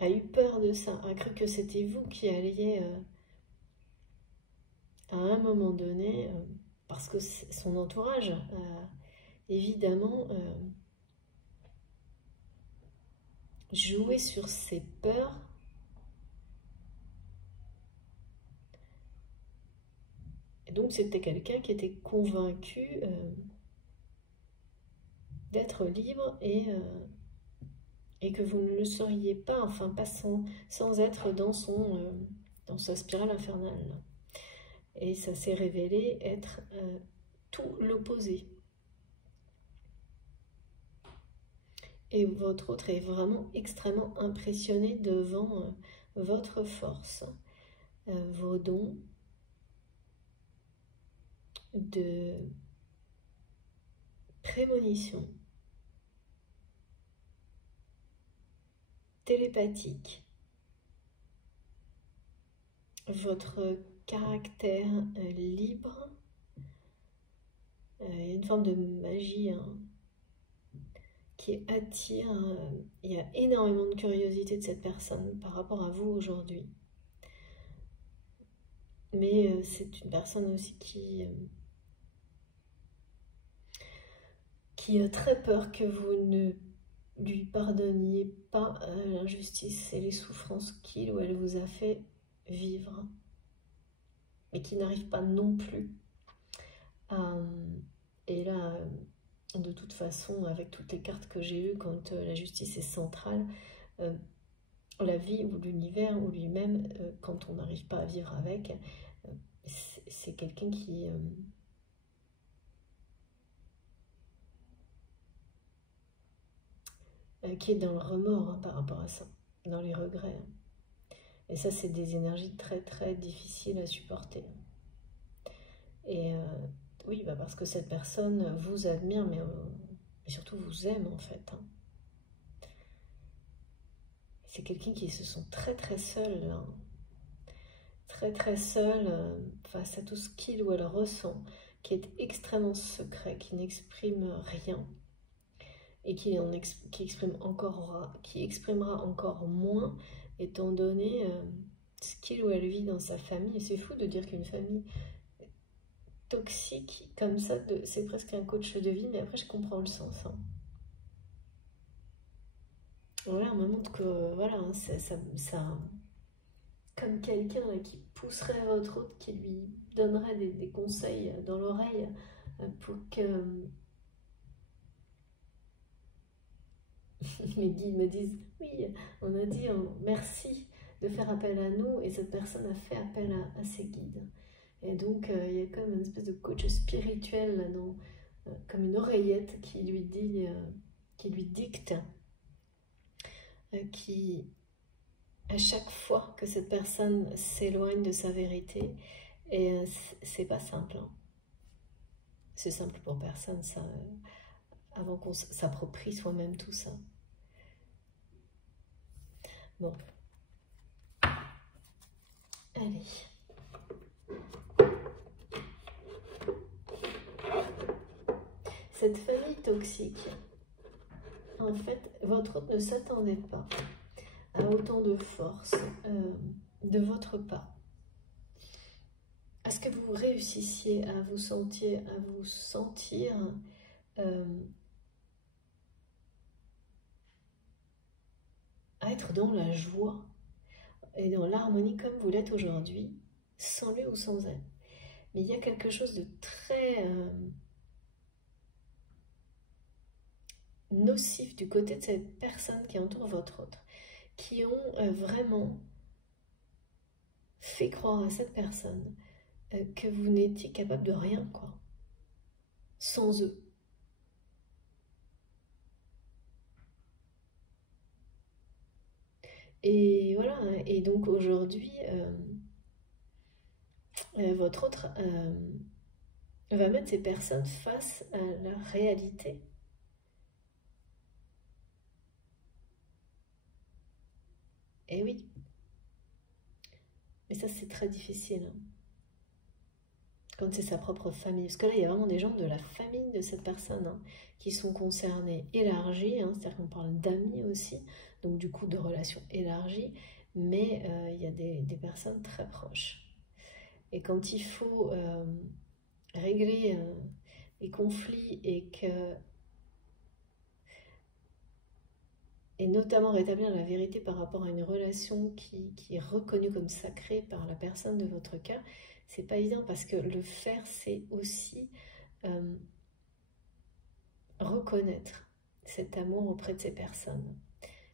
A eu peur de ça, a cru que c'était vous qui alliez à un moment donné, parce que son entourage évidemment jouer sur ses peurs. Et donc c'était quelqu'un qui était convaincu d'être libre et que vous ne le seriez pas, enfin pas sans être dans sa spirale infernale. Et ça s'est révélé être tout l'opposé. Et votre autre est vraiment extrêmement impressionné devant votre force, vos dons de prémonition, télépathique, votre caractère libre. Il y a une forme de magie qui attire. Il y a énormément de curiosité de cette personne par rapport à vous aujourd'hui. Mais c'est une personne aussi qui a très peur que vous ne lui pardonniez pas l'injustice et les souffrances qu'il ou elle vous a fait vivre, mais qui n'arrive pas non plus à... Et là, de toute façon, avec toutes les cartes que j'ai eues, quand la justice est centrale, la vie ou l'univers ou lui-même, quand on n'arrive pas à vivre avec, c'est quelqu'un qui est dans le remords par rapport à ça, dans les regrets. Et ça, c'est des énergies très très difficiles à supporter. Et oui, parce que cette personne vous admire, mais surtout vous aime en fait. Hein. C'est quelqu'un qui se sent très très seul, là. Très très seul face à tout ce qu'il ou elle ressent, qui est extrêmement secret, qui n'exprime rien et qui exprimera encore moins étant donné ce qu'il ou elle vit dans sa famille. Et c'est fou de dire qu'une famille toxique comme ça, c'est presque un coach de vie, mais après je comprends le sens. Hein. Voilà, on me montre que voilà, hein, ça, comme quelqu'un qui pousserait votre autre, qui lui donnerait des conseils dans l'oreille pour que mes guides me disent oui, on a dit merci de faire appel à nous, et cette personne a fait appel à ses guides. Et donc il y a comme une espèce de coach spirituel là, comme une oreillette qui lui dit, qui lui dicte, qui à chaque fois que cette personne s'éloigne de sa vérité, et c'est pas simple, hein. C'est simple pour personne, ça, avant qu'on s'approprie soi-même tout ça. Bon. Allez. Cette famille toxique, en fait, votre autre ne s'attendait pas à autant de force de votre part. À ce que vous réussissiez à vous sentir à être dans la joie et dans l'harmonie comme vous l'êtes aujourd'hui, sans lui ou sans elle. Mais il y a quelque chose de très nocif du côté de ces personnes qui entourent votre autre, qui ont vraiment fait croire à cette personne que vous n'étiez capable de rien, quoi, sans eux. Et voilà, et donc aujourd'hui, votre autre va mettre ces personnes face à la réalité. Et oui, mais ça c'est très difficile, hein, quand c'est sa propre famille. Parce que là, il y a vraiment des gens de la famille de cette personne, hein, qui sont concernés, élargis, hein, c'est-à-dire qu'on parle d'amis aussi, donc du coup de relations élargies, mais il y a des personnes très proches. Et quand il faut régler les conflits et notamment rétablir la vérité par rapport à une relation qui est reconnue comme sacrée par la personne de votre cœur, c'est pas évident, parce que le faire, c'est aussi reconnaître cet amour auprès de ces personnes,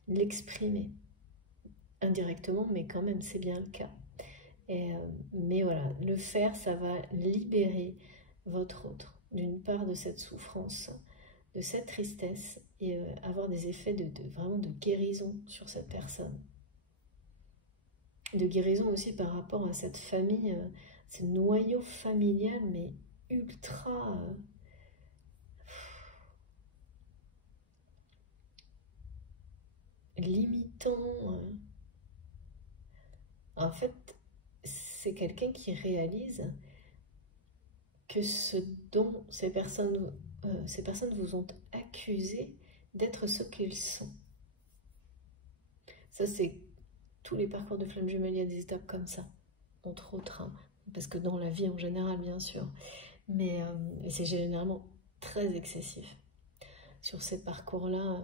l'exprimer indirectement, mais quand même c'est bien le cas. Mais voilà, le faire, ça va libérer votre autre d'une part de cette souffrance, de cette tristesse, et avoir des effets vraiment de guérison sur cette personne. De guérison aussi par rapport à cette famille, ce noyau familial, mais ultra limitant. En fait, c'est quelqu'un qui réalise que ce dont ces personnes vous ont accusé d'être ce qu'ils sont. Ça, c'est tous les parcours de flamme jumelle, il y a des étapes comme ça, entre autres, hein, parce que dans la vie en général, bien sûr, mais c'est généralement très excessif. Sur ces parcours-là,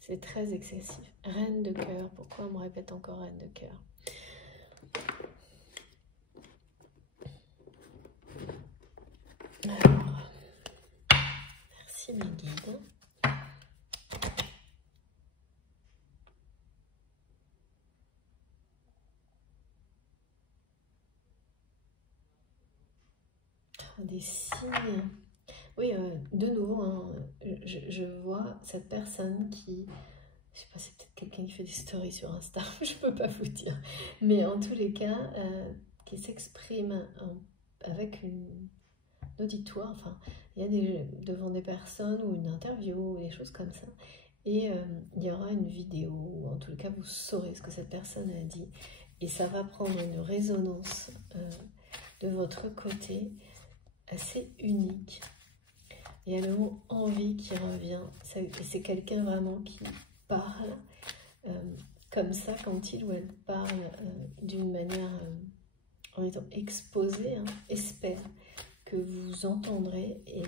c'est très excessif. Reine de cœur, pourquoi on me répète encore reine de cœur? Alors, merci mes guides. Des signes. Oui, de nouveau, hein, je vois cette personne qui, je sais pas, c'est peut-être quelqu'un qui fait des stories sur Insta, je peux pas vous dire, mais en tous les cas, qui s'exprime avec une auditoire, enfin, il y a devant des personnes ou une interview ou des choses comme ça, et il y aura une vidéo, ou en tous les cas, vous saurez ce que cette personne a dit, et ça va prendre une résonance de votre côté assez unique. Il y a le mot envie qui revient, et c'est quelqu'un vraiment qui parle comme ça quand il ou elle parle d'une manière en étant exposé, hein, espère que vous entendrez et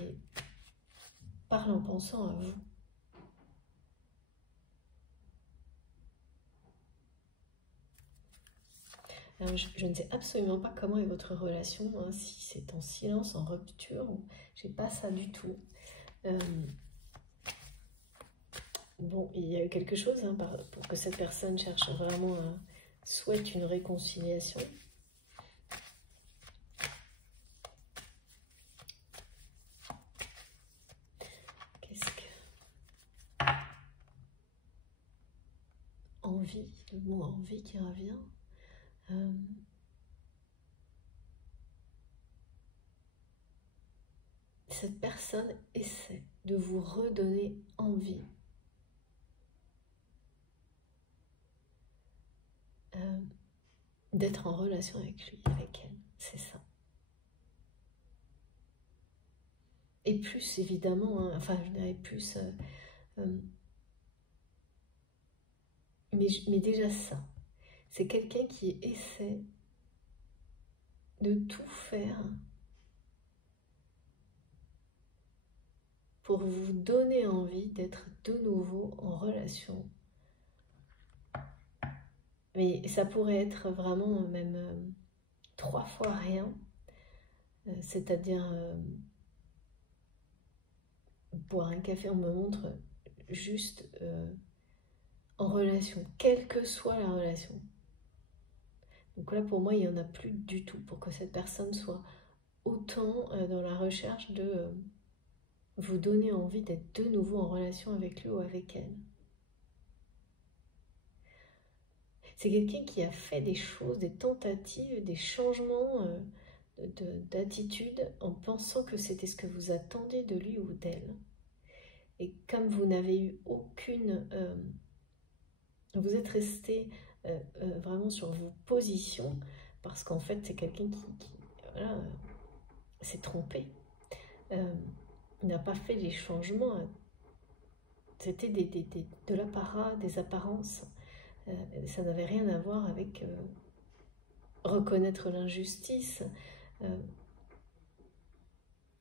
parle en pensant à vous. Alors, je ne sais absolument pas comment est votre relation, hein, si c'est en silence, en rupture, j'ai pas ça du tout. Bon, il y a eu quelque chose hein, pour que cette personne cherche vraiment, souhaite une réconciliation. Qu'est-ce que... Envie, le mot envie qui revient. Cette personne essaie de vous redonner envie. D'être en relation avec lui, avec elle, c'est ça. Et plus, évidemment, hein, enfin, je dirais plus... mais déjà ça, c'est quelqu'un qui essaie de tout faire pour vous donner envie d'être de nouveau en relation. Mais ça pourrait être vraiment même 3 fois rien, c'est-à-dire boire un café, on me montre juste en relation, quelle que soit la relation. Donc là, pour moi, il n'y en a plus du tout pour que cette personne soit autant dans la recherche de vous donner envie d'être de nouveau en relation avec lui ou avec elle. C'est quelqu'un qui a fait des choses, des tentatives, des changements d'attitude en pensant que c'était ce que vous attendiez de lui ou d'elle. Et comme vous n'avez eu aucune... vous êtes resté vraiment sur vos positions, parce qu'en fait, c'est quelqu'un qui voilà, s'est trompé. N'a pas fait les changements. C'était de l'apparat, des apparences. Ça n'avait rien à voir avec reconnaître l'injustice,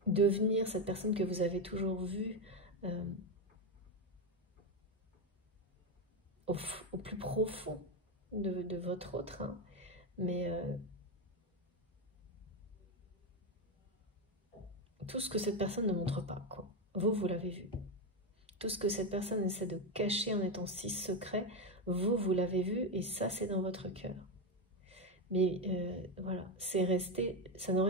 devenir cette personne que vous avez toujours vue au plus profond de votre autre. Hein. Mais tout ce que cette personne ne montre pas, quoi. Vous l'avez vu. Tout ce que cette personne essaie de cacher en étant si secret, vous l'avez vu et ça, c'est dans votre cœur. Mais voilà, c'est resté, ça en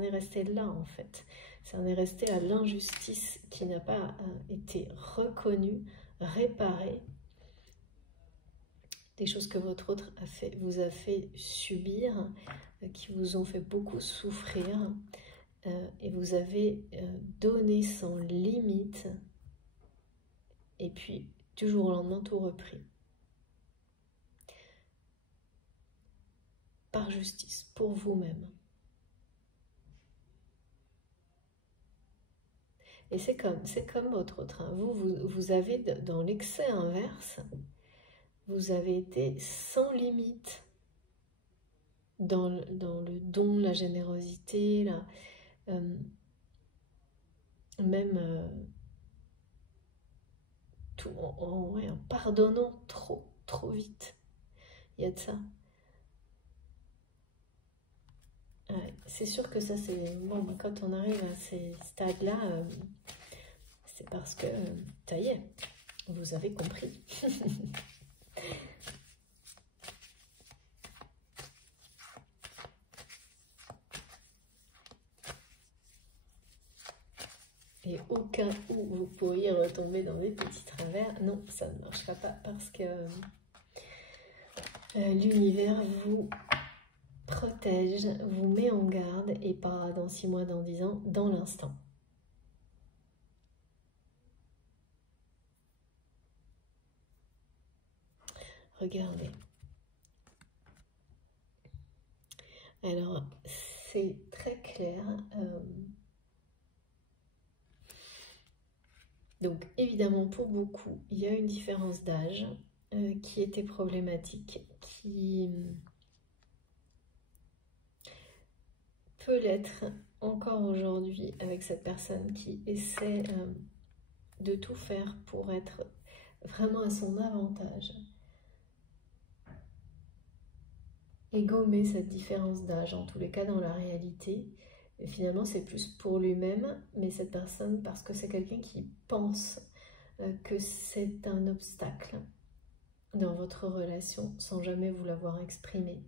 est resté là en fait. Ça en est resté à l'injustice qui n'a pas été reconnue, réparée. Des choses que votre autre vous a fait subir, qui vous ont fait beaucoup souffrir. Et vous avez donné sans limite. Et puis, du jour au lendemain, tout repris. Par justice, pour vous-même. Et c'est comme votre autre. Hein. Vous avez, dans l'excès inverse, vous avez été sans limite dans le don, la générosité, même tout, en pardonnant trop vite. Il y a de ça. Ouais, c'est sûr que ça, c'est... Bon, quand on arrive à ces stades-là, c'est parce que, ça y est, vous avez compris. Et au cas où vous pourriez retomber dans des petits travers, non, ça ne marchera pas parce que l'univers vous protège, vous met en garde et pas dans 6 mois, dans 10 ans, dans l'instant. Regardez. Alors, c'est très clair. Donc, évidemment, pour beaucoup, il y a une différence d'âge qui était problématique, qui peut l'être encore aujourd'hui avec cette personne qui essaie de tout faire pour être vraiment à son avantage. et gommer cette différence d'âge, en tous les cas dans la réalité. Et finalement, c'est plus pour lui-même, mais cette personne, parce que c'est quelqu'un qui pense que c'est un obstacle dans votre relation sans jamais vous l'avoir exprimé.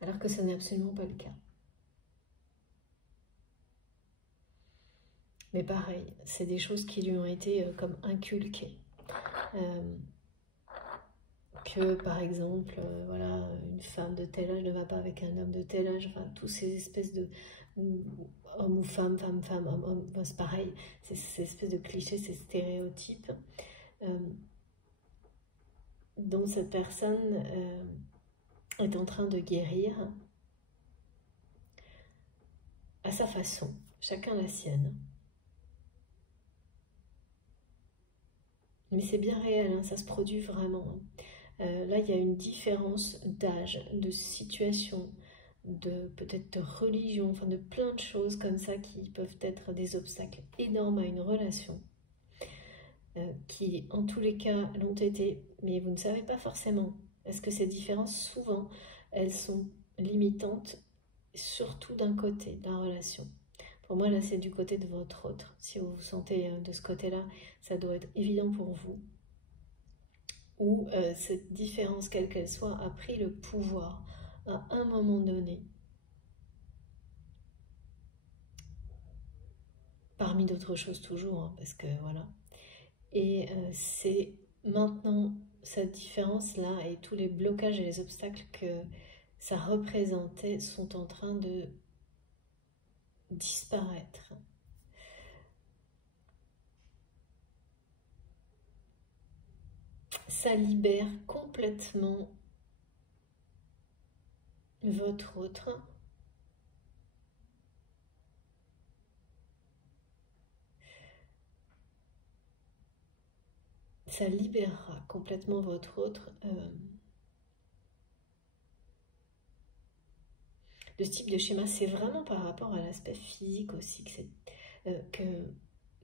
Alors que ce n'est absolument pas le cas. Mais pareil, c'est des choses qui lui ont été comme inculquées. Que par exemple, voilà, une femme de tel âge ne va pas avec un homme de tel âge, enfin, tous ces espèces de homme ou femme, femme, femme, homme, homme, enfin, c'est pareil, ces espèces de clichés, ces stéréotypes dont cette personne est en train de guérir à sa façon, chacun la sienne. Mais c'est bien réel, hein, ça se produit vraiment. Là, il y a une différence d'âge, de situation, de peut-être de religion, enfin de plein de choses comme ça qui peuvent être des obstacles énormes à une relation, qui en tous les cas l'ont été, mais vous ne savez pas forcément. Est-ce que ces différences, souvent, elles sont limitantes, surtout d'un côté de la relation. Pour moi, là, c'est du côté de votre autre. Si vous vous sentez de ce côté-là, ça doit être évident pour vous. Où cette différence, quelle qu'elle soit, a pris le pouvoir à un moment donné. Parmi d'autres choses toujours, hein, parce que voilà. Et c'est maintenant cette différence-là et tous les blocages et les obstacles que ça représentait sont en train de disparaître. Ça libère complètement votre autre. Ça libérera complètement votre autre de ce type de schéma. C'est vraiment par rapport à l'aspect physique aussi que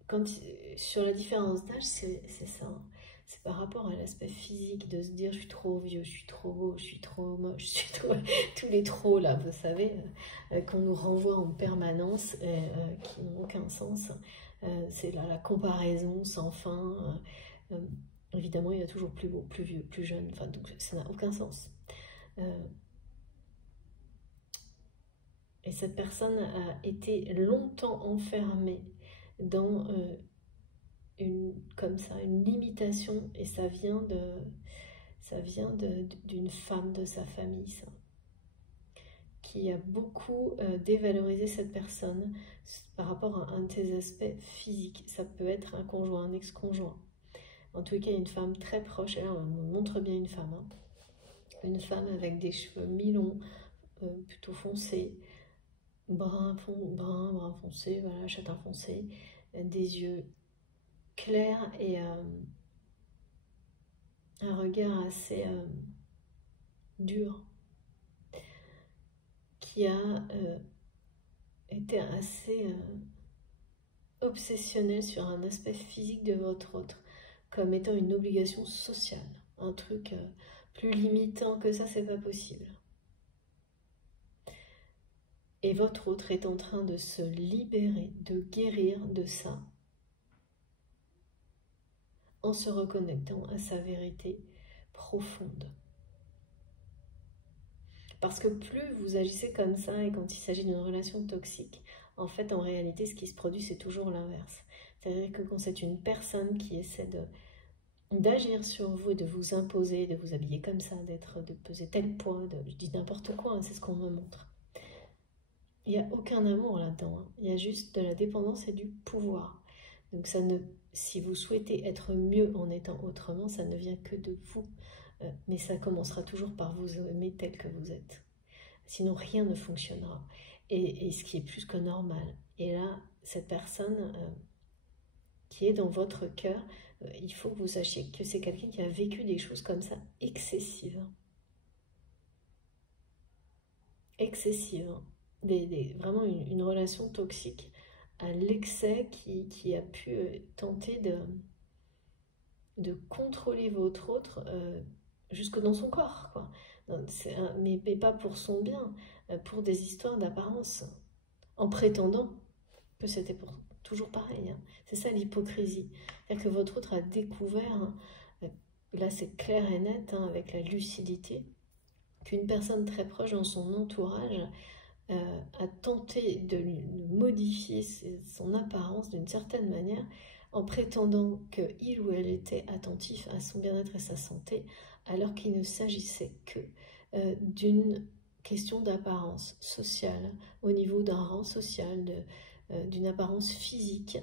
quand, sur la différence d'âge, c'est ça. C'est par rapport à l'aspect physique, de se dire je suis trop vieux, je suis trop beau, je suis trop moche, je suis trop... tous les trop là, vous savez, qu'on nous renvoie en permanence, qui n'ont aucun sens. C'est la comparaison sans fin. Évidemment, il y a toujours plus beau, plus vieux, plus jeune, enfin, donc ça n'a aucun sens. Et cette personne a été longtemps enfermée dans comme ça, une limitation, et ça vient d'une femme de sa famille, ça, qui a beaucoup dévalorisé cette personne par rapport à un de ses aspects physiques. Ça peut être un conjoint, un ex-conjoint. En tout cas, une femme très proche, et là on nous montre bien une femme, hein. Une femme avec des cheveux mi-longs, plutôt foncés, brun foncé, voilà, châtain foncé, des yeux clairs et un regard assez dur, qui a été assez obsessionnel sur un aspect physique de votre autre, comme étant une obligation sociale, un truc plus limitant que ça, c'est pas possible. Et votre autre est en train de se libérer, de guérir de ça, en se reconnectant à sa vérité profonde. Parce que plus vous agissez comme ça, et quand il s'agit d'une relation toxique, en fait, en réalité, ce qui se produit, c'est toujours l'inverse. C'est-à-dire que quand c'est une personne qui essaie d'agir sur vous, de vous imposer, de vous habiller comme ça, de peser tel poids, je dis n'importe quoi, hein, c'est ce qu'on me montre. Il n'y a aucun amour là-dedans, hein. Il y a juste de la dépendance et du pouvoir. Donc si vous souhaitez être mieux en étant autrement, ça ne vient que de vous. Mais ça commencera toujours par vous aimer tel que vous êtes. Sinon, rien ne fonctionnera. Et ce qui est plus que normal. Et là, cette personne qui est dans votre cœur, il faut que vous sachiez que c'est quelqu'un qui a vécu des choses comme ça excessives. Excessives. Vraiment une relation toxique à l'excès qui a pu tenter de contrôler votre autre jusque dans son corps, quoi. Mais pas pour son bien, pour des histoires d'apparence, en prétendant que c'était toujours pareil. Hein. C'est ça l'hypocrisie. C'est-à-dire que votre autre a découvert, hein, là c'est clair et net, hein, avec la lucidité, qu'une personne très proche dans son entourage a tenté de modifier son apparence d'une certaine manière en prétendant qu'il ou elle était attentif à son bien-être et sa santé, alors qu'il ne s'agissait que d'une question d'apparence sociale, au niveau d'un rang social, d'une apparence physique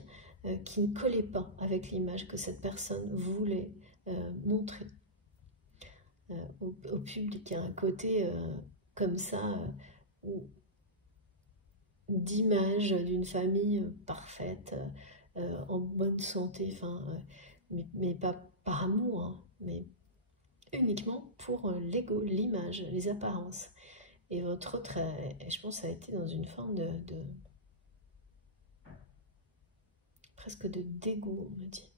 qui ne collait pas avec l'image que cette personne voulait montrer au public. Il y a un côté comme ça d'image d'une famille parfaite, en bonne santé, enfin, mais pas par amour, hein, mais uniquement pour l'ego, l'image, les apparences. Et votre autre, je pense, a été dans une forme de presque de dégoût, on me dit,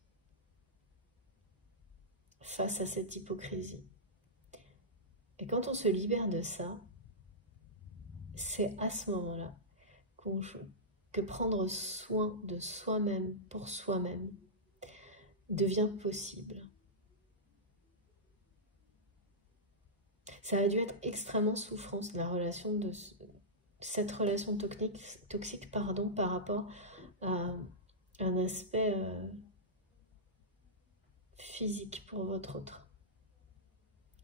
face à cette hypocrisie. Et quand on se libère de ça, c'est à ce moment-là que prendre soin de soi-même pour soi-même devient possible. Ça a dû être extrêmement souffrant, cette relation toxique par rapport à un aspect physique pour votre autre.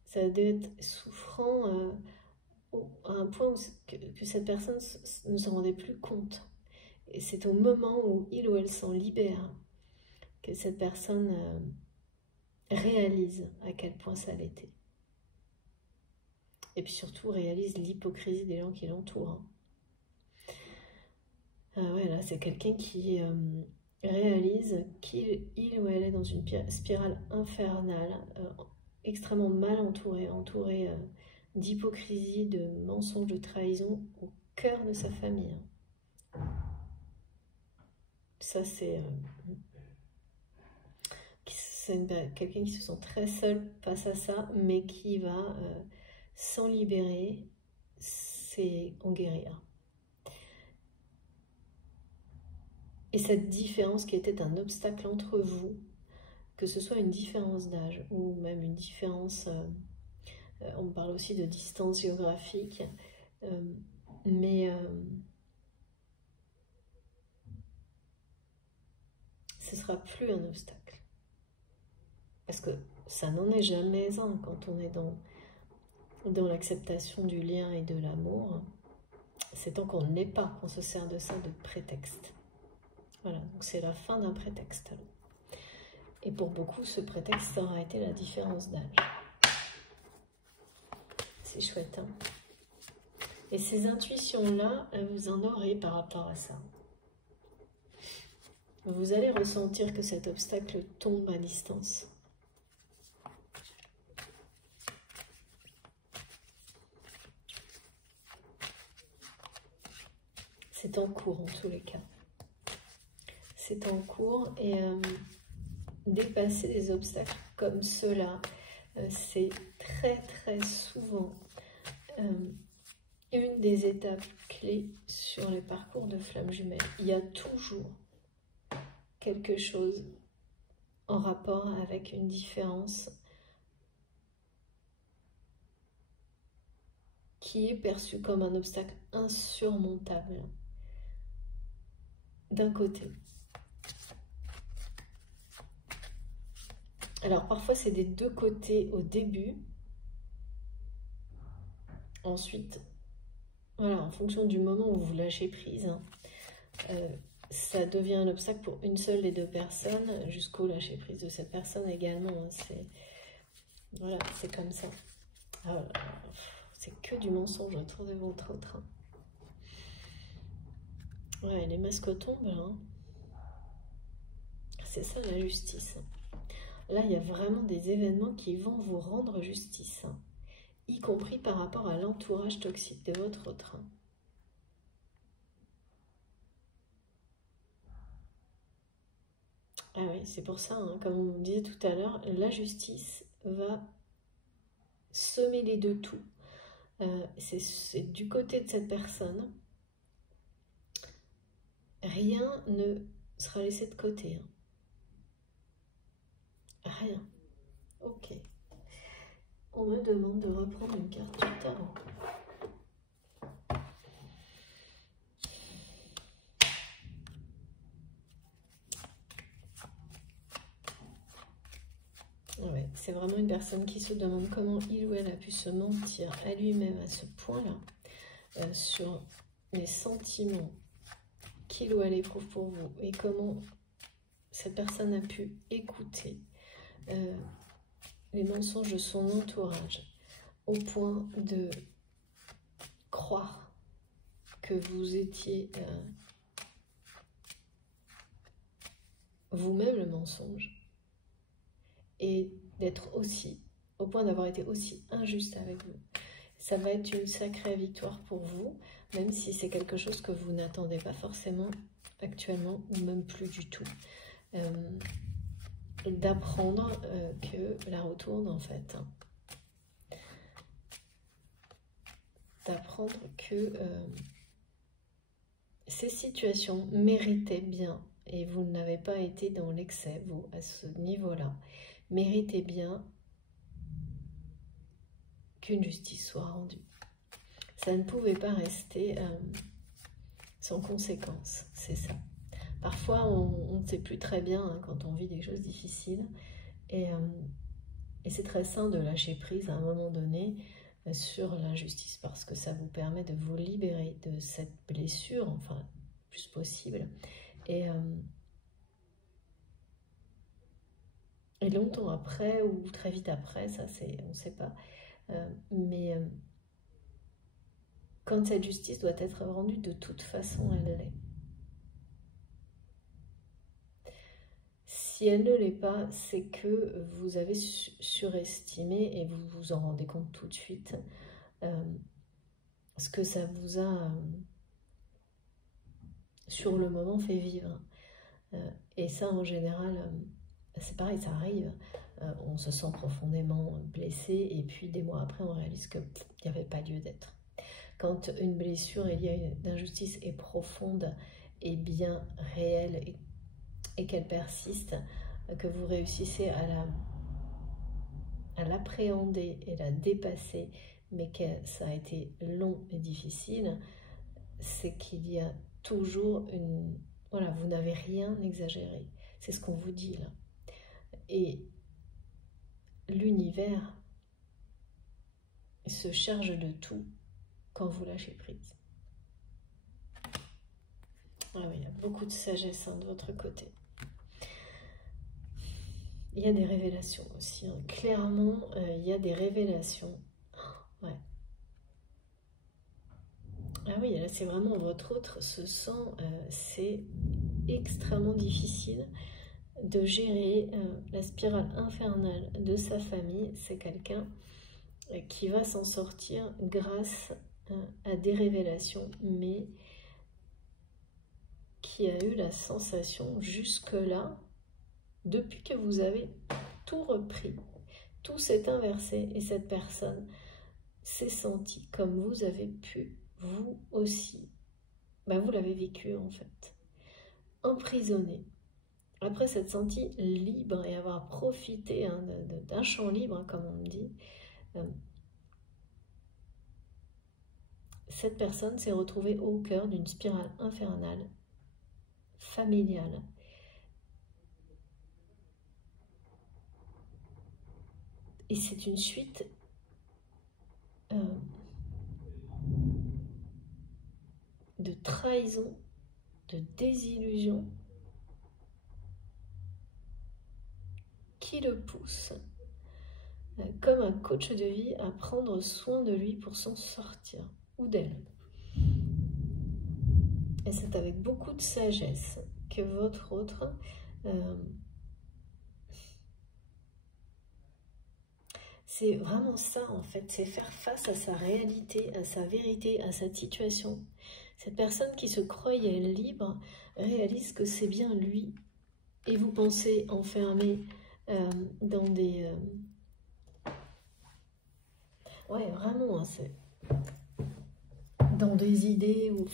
Ça a dû être souffrant à un point que cette personne ne s'en rendait plus compte. Et c'est au moment où il ou elle s'en libère que cette personne réalise à quel point ça l'était. Et puis surtout réalise l'hypocrisie des gens qui l'entourent. Ouais, là, c'est quelqu'un qui réalise qu'il ou elle est dans une spirale infernale, extrêmement mal entourée d'hypocrisie, de mensonges, de trahison au cœur de sa famille. Ça, c'est quelqu'un qui se sent très seul face à ça, mais qui va s'en libérer, c'est en guérir. Et cette différence qui était un obstacle entre vous, que ce soit une différence d'âge ou même une différence, on parle aussi de distance géographique, mais ce ne sera plus un obstacle. Parce que ça n'en est jamais un quand on est dans l'acceptation du lien et de l'amour. C'est tant qu'on ne l'est pas qu'on se sert de ça de prétexte. Voilà, donc c'est la fin d'un prétexte. Et pour beaucoup, ce prétexte ça aura été la différence d'âge. C'est chouette, hein? Et ces intuitions-là, vous en aurez par rapport à ça. Vous allez ressentir que cet obstacle tombe à distance. C'est en cours en tous les cas. C'est en cours et dépasser des obstacles comme ceux-là, c'est très très souvent une des étapes clés sur les parcours de flammes jumelles. Il y a toujours quelque chose en rapport avec une différence qui est perçue comme un obstacle insurmontable d'un côté. Alors parfois c'est des deux côtés au début, ensuite, voilà, en fonction du moment où vous lâchez prise, ça devient un obstacle pour une seule des deux personnes, jusqu'au lâcher prise de cette personne également. Hein, voilà, c'est comme ça. C'est que du mensonge autour de votre autre. Hein. Ouais, les masques tombent là. Hein. C'est ça la justice. Là, il y a vraiment des événements qui vont vous rendre justice, hein, y compris par rapport à l'entourage toxique de votre autre. Hein. Ah oui, c'est pour ça, hein, comme on disait tout à l'heure, la justice va se mêler de tout. C'est du côté de cette personne. Rien ne sera laissé de côté. Hein. Rien. Ok. On me demande de reprendre une carte du tarot. Ouais, c'est vraiment une personne qui se demande comment il ou elle a pu se mentir à lui-même à ce point-là, sur les sentiments qu'il ou elle éprouve pour vous et comment cette personne a pu écouter les mensonges de son entourage au point de croire que vous étiez vous-même le mensonge et d'être aussi, au point d'avoir été aussi injuste avec vous. Ça va être une sacrée victoire pour vous, même si c'est quelque chose que vous n'attendez pas forcément actuellement, ou même plus du tout. D'apprendre que la retourne en fait. Hein. D'apprendre que ces situations méritaient bien, et vous n'avez pas été dans l'excès, vous, à ce niveau-là, méritez bien qu'une justice soit rendue. Ça ne pouvait pas rester sans conséquence, c'est ça. Parfois, on ne sait plus très bien hein, quand on vit des choses difficiles, et c'est très sain de lâcher prise à un moment donné sur l'injustice, parce que ça vous permet de vous libérer de cette blessure, enfin, le plus possible, et longtemps après, ou très vite après, ça c'est, on ne sait pas, mais quand cette justice doit être rendue, de toute façon, elle l'est. Si elle ne l'est pas, c'est que vous avez surestimé, et vous vous en rendez compte tout de suite, ce que ça vous a, sur le moment, fait vivre. Et ça, en général, c'est pareil, ça arrive. On se sent profondément blessé, et puis des mois après, on réalise qu'il n'y avait pas lieu d'être. Quand une blessure liée à une injustice est profonde et bien réelle, et qu'elle persiste, que vous réussissez à l'appréhender et la dépasser, mais que ça a été long et difficile, c'est qu'il y a toujours une... Voilà, vous n'avez rien exagéré. C'est ce qu'on vous dit là. Et l'univers se charge de tout quand vous lâchez prise. Ah oui, il y a beaucoup de sagesse hein, de votre côté. Il y a des révélations aussi. Hein. Clairement, il y a des révélations. Ouais. Ah oui, là c'est vraiment votre autre se sent, c'est extrêmement difficile de gérer la spirale infernale de sa famille. C'est quelqu'un qui va s'en sortir grâce à des révélations, mais qui a eu la sensation jusque-là, depuis que vous avez tout repris, tout s'est inversé, et cette personne s'est sentie comme vous avez pu, vous aussi. Ben, vous l'avez vécu en fait, emprisonné. Après s'être senti libre et avoir profité hein, d'un champ libre, comme on me dit, cette personne s'est retrouvée au cœur d'une spirale infernale, familiale. Et c'est une suite de trahison, de désillusion, qui le pousse, comme un coach de vie, à prendre soin de lui pour s'en sortir, ou d'elle. Et c'est avec beaucoup de sagesse que votre autre c'est vraiment ça en fait, c'est faire face à sa réalité, à sa vérité, à sa situation. Cette personne qui se croyait libre réalise que c'est bien lui Et vous pensez enfermé dans des... ouais, vraiment, hein, c'est dans des idées où...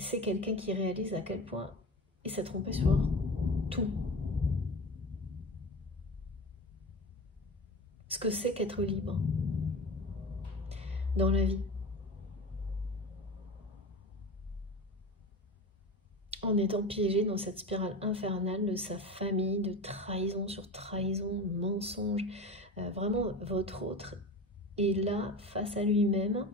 C'est quelqu'un qui réalise à quel point il s'est trompé sur tout. Ce que c'est qu'être libre dans la vie. En étant piégé dans cette spirale infernale de sa famille, de trahison sur trahison, mensonge. Vraiment, votre autre est là, face à lui-même,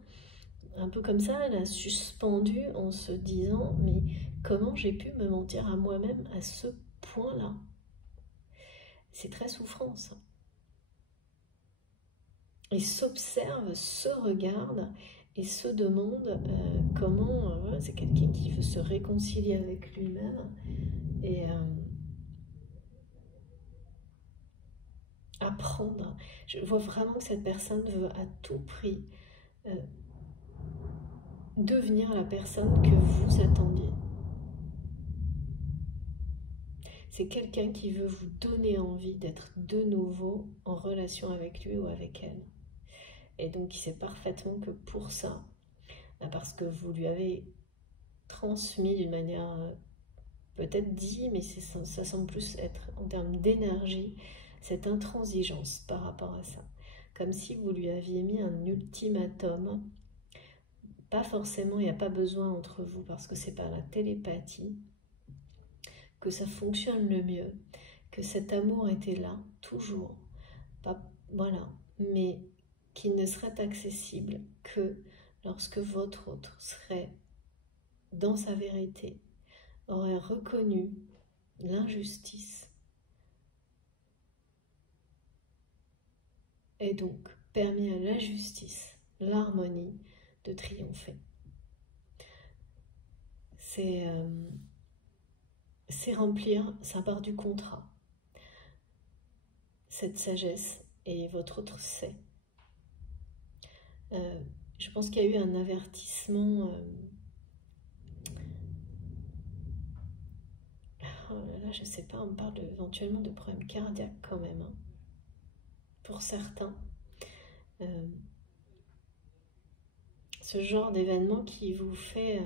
un peu comme ça, elle a suspendu en se disant « Mais comment j'ai pu me mentir à moi-même à ce point-là » C'est très souffrant, ça. Et s'observe, se regarde et se demande comment... voilà, c'est quelqu'un qui veut se réconcilier avec lui-même et apprendre. Je vois vraiment que cette personne veut à tout prix devenir la personne que vous attendiez. C'est quelqu'un qui veut vous donner envie d'être de nouveau en relation avec lui ou avec elle. Et donc il sait parfaitement que pour ça, parce que vous lui avez transmis d'une manière peut-être dit, mais ça semble plus être en termes d'énergie, cette intransigeance par rapport à ça. Comme si vous lui aviez mis un ultimatum. Pas forcément, il n'y a pas besoin entre vous parce que c'est par la télépathie que ça fonctionne le mieux, que cet amour était là, toujours, pas, voilà, mais qu'il ne serait accessible que lorsque votre autre serait dans sa vérité, aurait reconnu l'injustice et donc permis à la justice, l'harmonie de triompher. C'est remplir, ça part du contrat, cette sagesse, et votre autre sait. Je pense qu'il y a eu un avertissement. Oh là là, je sais pas, on parle éventuellement de problèmes cardiaques quand même. Hein. Pour certains. Ce genre d'événement qui vous fait...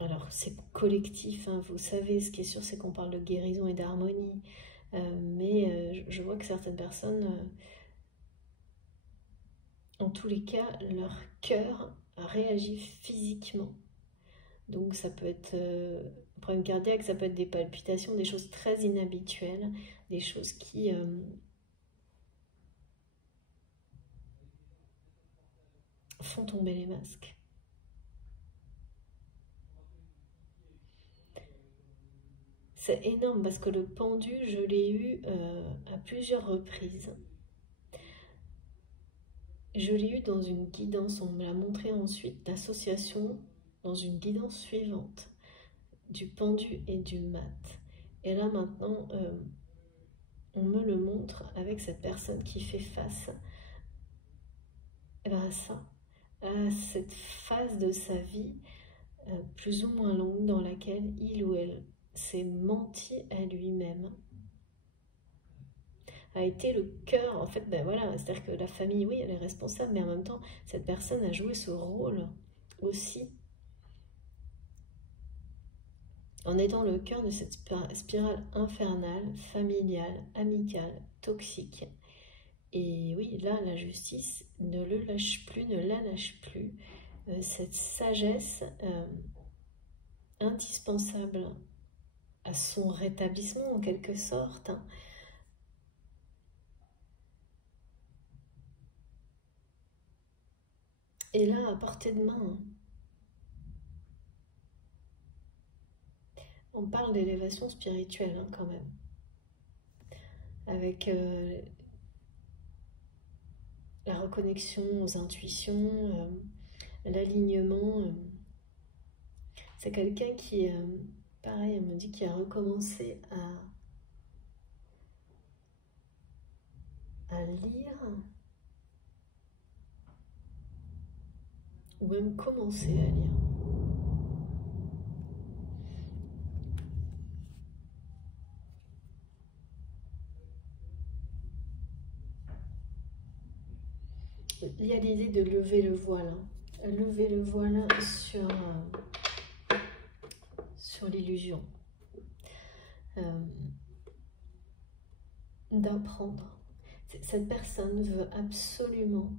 alors, c'est collectif, hein, vous savez, ce qui est sûr, c'est qu'on parle de guérison et d'harmonie. Mais je vois que certaines personnes... en tous les cas, leur cœur réagit physiquement. Donc ça peut être un problème cardiaque, ça peut être des palpitations, des choses très inhabituelles, des choses qui font tomber les masques. C'est énorme parce que le pendu, je l'ai eu à plusieurs reprises. Je l'ai eu dans une guidance, on me l'a montré ensuite, l'association dans une guidance suivante, du pendu et du mat. Et là maintenant, on me le montre avec cette personne qui fait face à ça, à cette phase de sa vie plus ou moins longue dans laquelle il ou elle s'est menti à lui-même, a été le cœur, en fait, ben voilà, c'est-à-dire que la famille, oui, elle est responsable, mais en même temps, cette personne a joué ce rôle aussi, en étant le cœur de cette spirale infernale, familiale, amicale, toxique. Et oui, là, la justice ne le lâche plus, ne la lâche plus. Cette sagesse indispensable à son rétablissement, en quelque sorte, hein. Et là, à portée de main, hein. On parle d'élévation spirituelle, hein, quand même. Avec la reconnexion aux intuitions, l'alignement. C'est quelqu'un qui, pareil, elle me dit qu'il a recommencé à lire ou même commencer à lire. Il y a l'idée de lever le voile, hein. Lever le voile sur l'illusion, d'apprendre. Cette personne veut absolument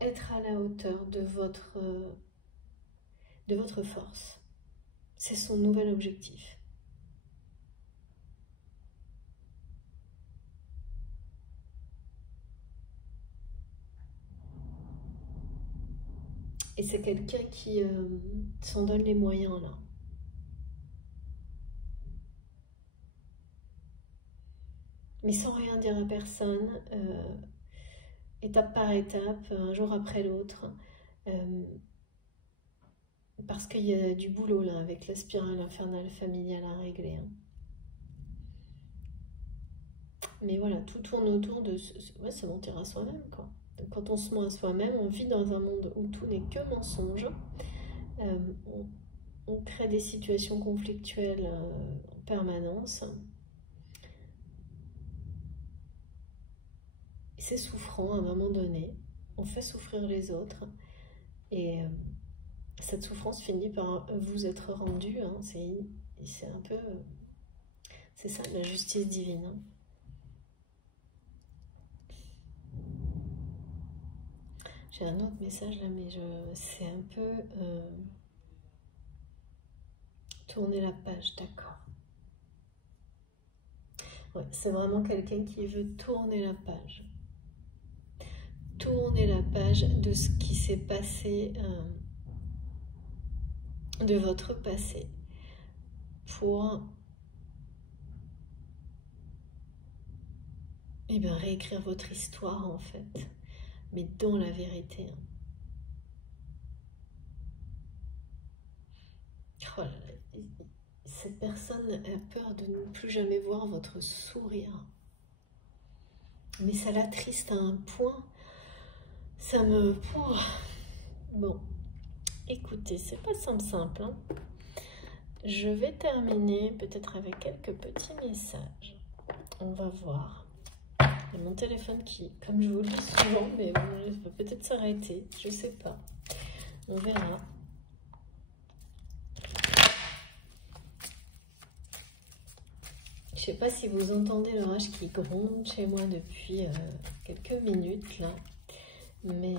être à la hauteur de votre force. C'est son nouvel objectif. Et c'est quelqu'un qui s'en donne les moyens là. Mais sans rien dire à personne, étape par étape, un jour après l'autre. Parce qu'il y a du boulot là, avec la spirale infernale familiale à régler. Hein. Mais voilà, tout tourne autour de ouais, se mentir à soi-même, quoi. Quand on se ment à soi-même, on vit dans un monde où tout n'est que mensonge. On crée des situations conflictuelles en permanence. C'est souffrant à un moment donné. On fait souffrir les autres. Et cette souffrance finit par vous être rendue. Hein. C'est un peu... c'est ça, la justice divine. Hein. J'ai un autre message là, mais c'est un peu... tourner la page, d'accord. Ouais, c'est vraiment quelqu'un qui veut tourner la page. Tourner la page de ce qui s'est passé, de votre passé, pour réécrire votre histoire en fait, mais dans la vérité. Oh là là, cette personne a peur de ne plus jamais voir votre sourire. Mais ça l'attriste à un point, ça me... Bon, écoutez, c'est pas simple. Hein. Je vais terminer peut-être avec quelques petits messages. On va voir. Il y a mon téléphone qui, comme je vous le dis souvent, mais bon, va peut-être s'arrêter, je sais pas. On verra. Je sais pas si vous entendez l'orage qui gronde chez moi depuis quelques minutes là, mais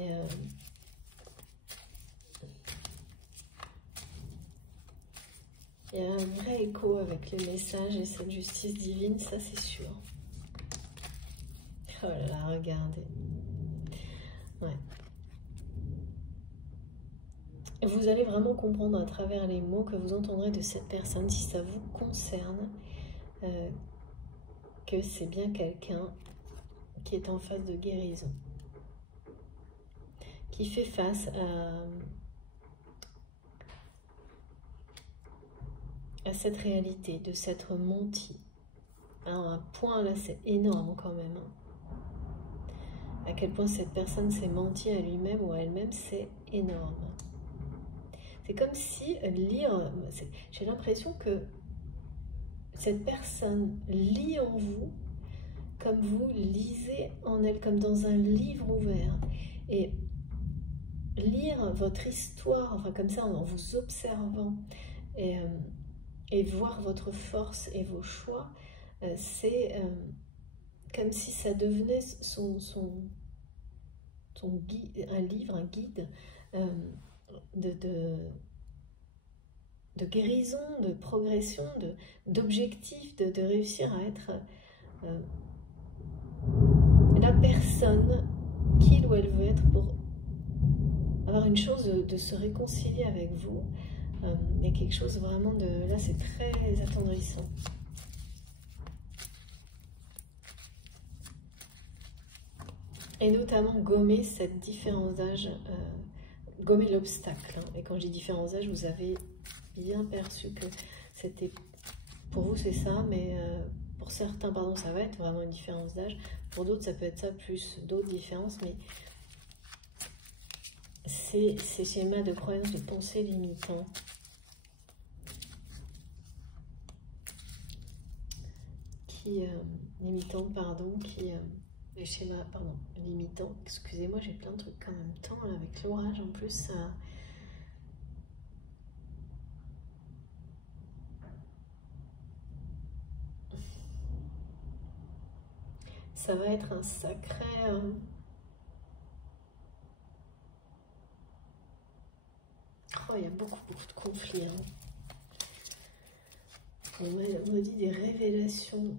il y a un vrai écho avec les messages et cette justice divine, ça c'est sûr. Oh là là, regardez. Ouais. Vous allez vraiment comprendre à travers les mots que vous entendrez de cette personne, si ça vous concerne, que c'est bien quelqu'un qui est en phase de guérison, qui fait face à cette réalité de s'être menti. À un point là, c'est énorme quand même. Hein. À quel point cette personne s'est menti à lui-même ou à elle-même, c'est énorme. C'est comme si lire, j'ai l'impression que cette personne lit en vous comme vous lisez en elle, comme dans un livre ouvert. Et lire votre histoire, enfin comme ça, en vous observant et voir votre force et vos choix, c'est comme si ça devenait guide, un livre, un guide de guérison, de progression, d'objectif, de réussir à être la personne qu'il ou elle veut être pour avoir une chose de se réconcilier avec vous. Il y a quelque chose vraiment de... Là, c'est très attendrissant. Et notamment gommer cette différence d'âge, gommer l'obstacle. Hein. Et quand je dis différence d'âge, vous avez bien perçu que c'était... Pour vous, c'est ça, mais pour certains, pardon, ça va être vraiment une différence d'âge. Pour d'autres, ça peut être ça, plus d'autres différences, mais c'est ces schémas de croyances, de pensée limitants les schémas, pardon, limitants, excusez-moi, j'ai plein de trucs en même temps, là, avec l'orage en plus, ça va être un sacré... Oh, il y a beaucoup de conflits. Hein. On me dit des révélations,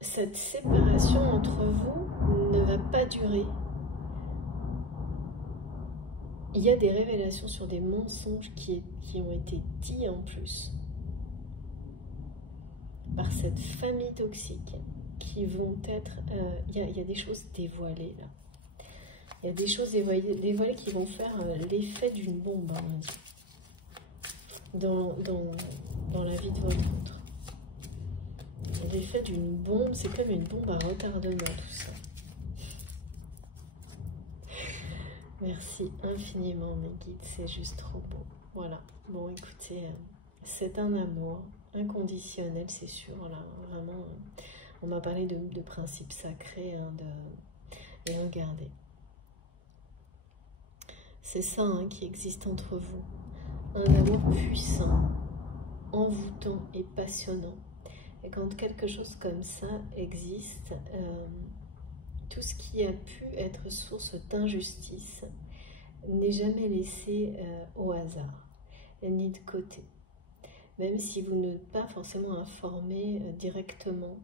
Cette séparation entre vous ne va pas durer. Il y a des révélations sur des mensonges qui ont été dits en plus par cette famille toxique qui vont être... il y a des choses dévoilées là. Il y a des choses dévoilées qui vont faire l'effet d'une bombe, on dit, dans la vie de votre autre. L'effet d'une bombe, c'est comme une bombe à retardement, tout ça. Merci infiniment, mes guides, c'est juste trop beau. Voilà, bon, écoutez, c'est un amour inconditionnel, c'est sûr, là, vraiment. On m'a parlé de principes sacrés, hein, et regardez. C'est ça hein, qui existe entre vous. Un amour puissant, envoûtant et passionnant. Et quand quelque chose comme ça existe, tout ce qui a pu être source d'injustice n'est jamais laissé au hasard, ni de côté. Même si vous n'êtes pas forcément informé directement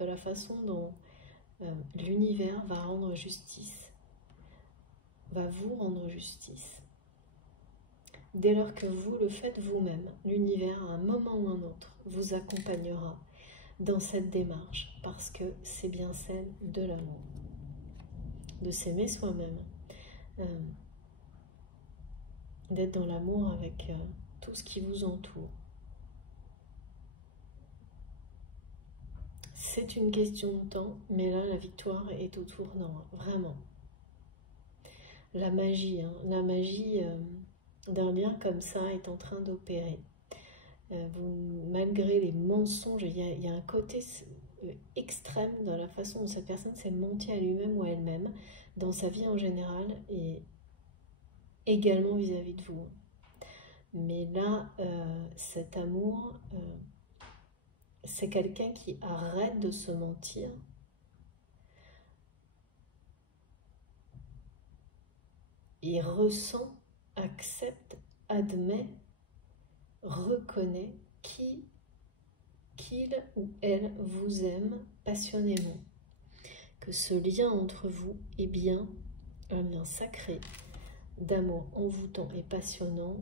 de la façon dont l'univers va rendre justice, va vous rendre justice. Dès lors que vous le faites vous-même, l'univers, à un moment ou un autre, vous accompagnera dans cette démarche, parce que c'est bien celle de l'amour, de s'aimer soi-même, d'être dans l'amour avec tout ce qui vous entoure. C'est une question de temps, mais là, la victoire est au tournant, vraiment. La magie d'un lien comme ça est en train d'opérer. Malgré les mensonges, il y a un côté extrême dans la façon dont cette personne s'est menti à lui-même ou à elle-même, dans sa vie en général, et également vis-à-vis de vous. Mais là, cet amour, c'est quelqu'un qui arrête de se mentir, et ressent, accepte, admet, reconnaît qu'il ou elle vous aime passionnément. Que ce lien entre vous est bien un lien sacré, d'amour envoûtant et passionnant.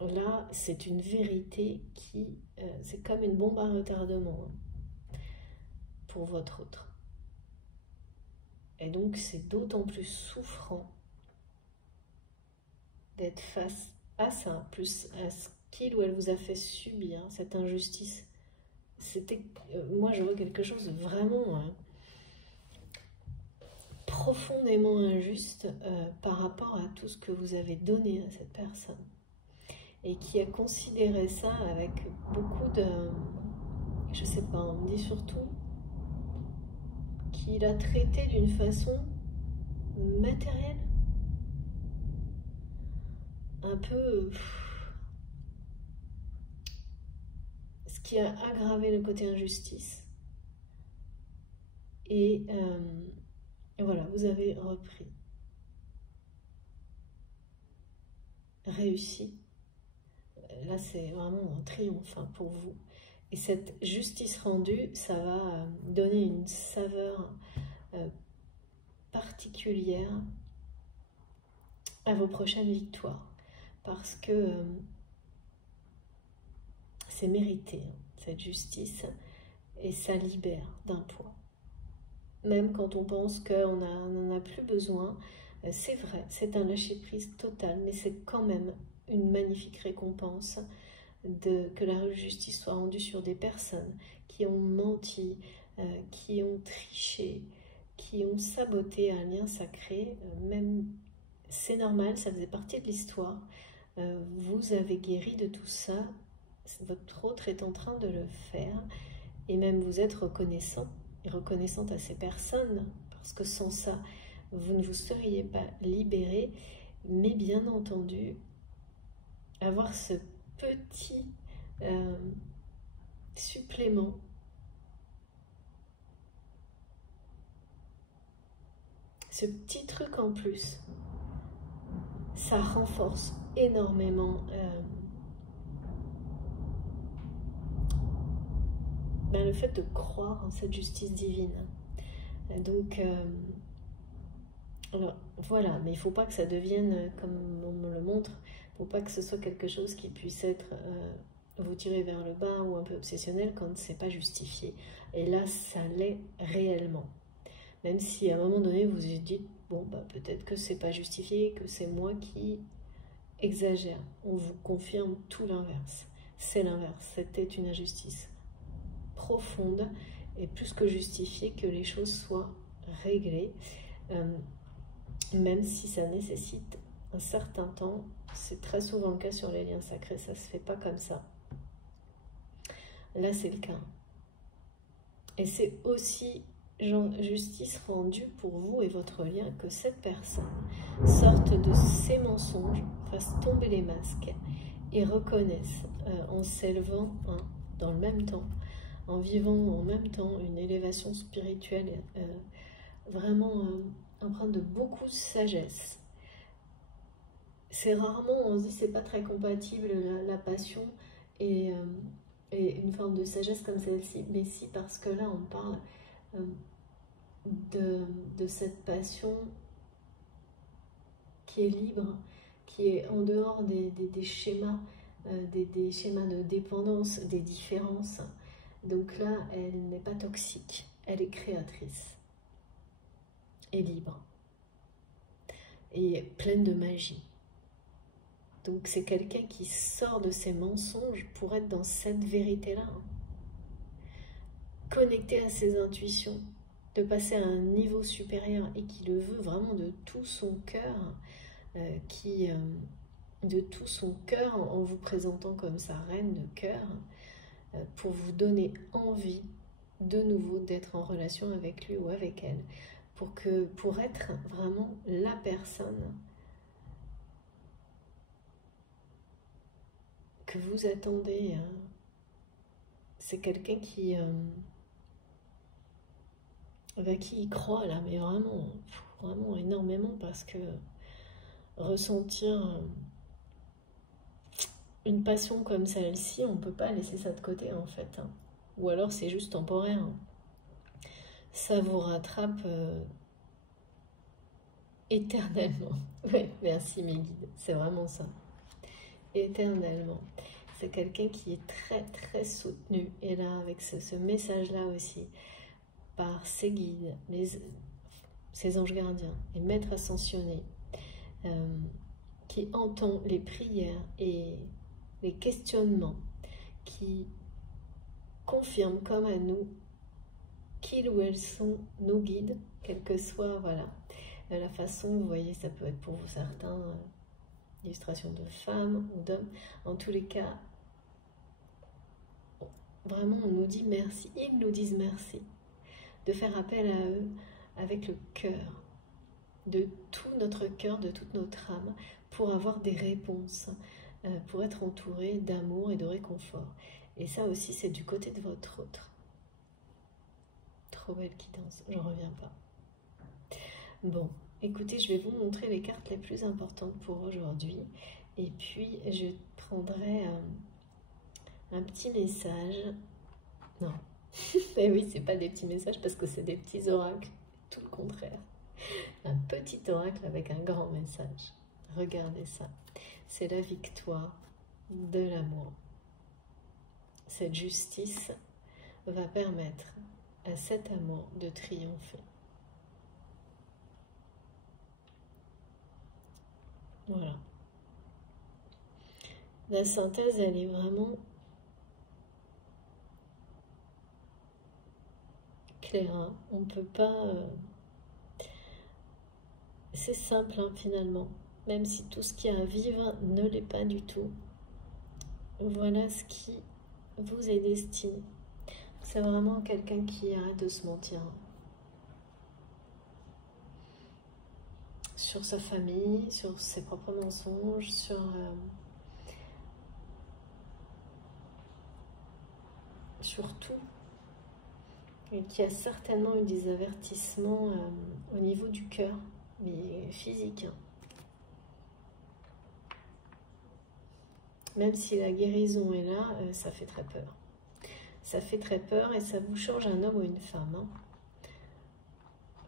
Là, c'est une vérité qui... c'est comme une bombe à retardement hein, pour votre autre. Et donc, c'est d'autant plus souffrant d'être face à ça, plus à ce qu'il ou elle vous a fait subir, cette injustice. C'était, moi, je vois quelque chose de vraiment profondément injuste par rapport à tout ce que vous avez donné à cette personne. Et qui a considéré ça avec beaucoup de... Je sais pas, on me dit surtout qu'il a traité d'une façon matérielle. Un peu... ce qui a aggravé le côté injustice. Et voilà, vous avez repris. Réussi. Là, c'est vraiment un triomphe hein, pour vous. Et cette justice rendue, ça va donner une saveur particulière à vos prochaines victoires. Parce que c'est mérité, hein, cette justice, et ça libère d'un poids. Même quand on pense qu'on n'en a plus besoin, c'est vrai, c'est un lâcher-prise total, mais c'est quand même une magnifique récompense que la justice soit rendue sur des personnes qui ont menti, qui ont triché, qui ont saboté un lien sacré. Même, c'est normal, ça faisait partie de l'histoire. Vous avez guéri de tout ça, votre autre est en train de le faire, et même vous êtes reconnaissant et reconnaissante à ces personnes, parce que sans ça, vous ne vous seriez pas libéré. Mais bien entendu, avoir ce petit supplément, ce petit truc en plus, ça renforce énormément le fait de croire en cette justice divine. Donc, alors, voilà, mais il ne faut pas que ça devienne, comme on me le montre, il ne faut pas que ce soit quelque chose qui puisse être vous tirer vers le bas ou un peu obsessionnel quand ce n'est pas justifié. Et là, ça l'est réellement. Même si à un moment donné, vous vous dites, bon, bah, peut-être que c'est pas justifié, que c'est moi qui exagère. On vous confirme tout l'inverse. C'est l'inverse, c'était une injustice profonde et plus que justifiée, que les choses soient réglées. Même si ça nécessite un certain temps, c'est très souvent le cas sur les liens sacrés, ça se fait pas comme ça. Là, c'est le cas. Et c'est aussi justice rendue pour vous et votre lien que cette personne sorte de ses mensonges, fasse tomber les masques et reconnaisse en s'élevant dans le même temps, en vivant en même temps une élévation spirituelle vraiment empreinte de beaucoup de sagesse. C'est rarement, on se dit c'est pas très compatible la passion et une forme de sagesse comme celle-ci, mais si, parce que là on parle de cette passion qui est libre, qui est en dehors des schémas, des schémas de dépendance, des différences. Donc là, elle n'est pas toxique, elle est créatrice et libre et pleine de magie. Donc c'est quelqu'un qui sort de ses mensonges pour être dans cette vérité-là, connecté à ses intuitions, de passer à un niveau supérieur et qui le veut vraiment de tout son cœur, de tout son cœur en vous présentant comme sa reine de cœur, pour vous donner envie de nouveau d'être en relation avec lui ou avec elle, pour être vraiment la personne que vous attendez. C'est quelqu'un qui y croit là, mais vraiment, vraiment énormément, parce que ressentir une passion comme celle-ci, on ne peut pas laisser ça de côté en fait, ou alors c'est juste temporaire. Ça vous rattrape éternellement. Ouais, merci mes guides, c'est vraiment ça. Éternellement. C'est quelqu'un qui est très très soutenu, et là avec ce message-là aussi, par ses guides, ses anges gardiens et maîtres ascensionnés, qui entend les prières et les questionnements, qui confirment comme à nous qu'ils ou elles sont nos guides, quelle que soit la façon. Vous voyez, ça peut être pour vous certains illustration de femmes ou d'hommes. En tous les cas, vraiment on nous dit merci, ils nous disent merci de faire appel à eux avec le cœur, de tout notre cœur, de toute notre âme, pour avoir des réponses, pour être entouré d'amour et de réconfort. Et ça aussi, c'est du côté de votre autre. Trop belle guidance, j'en reviens pas. Bon, écoutez, je vais vous montrer les cartes les plus importantes pour aujourd'hui. Et puis, je prendrai un petit message. Non, et oui, c'est pas des petits messages parce que c'est des petits oracles. Tout le contraire. Un petit oracle avec un grand message. Regardez ça. C'est la victoire de l'amour. Cette justice va permettre à cet amour de triompher. Voilà. La synthèse, elle est vraiment claire. Hein. On ne peut pas... C'est simple hein, finalement. Même si tout ce qu'il y a à vivre ne l'est pas du tout. Voilà ce qui vous est destiné. C'est vraiment quelqu'un qui arrête de se mentir. Sur sa famille, sur ses propres mensonges, sur tout. Et qui a certainement eu des avertissements au niveau du cœur, mais physique. Hein. Même si la guérison est là, ça fait très peur. Ça fait très peur et ça vous change un homme ou une femme. Hein.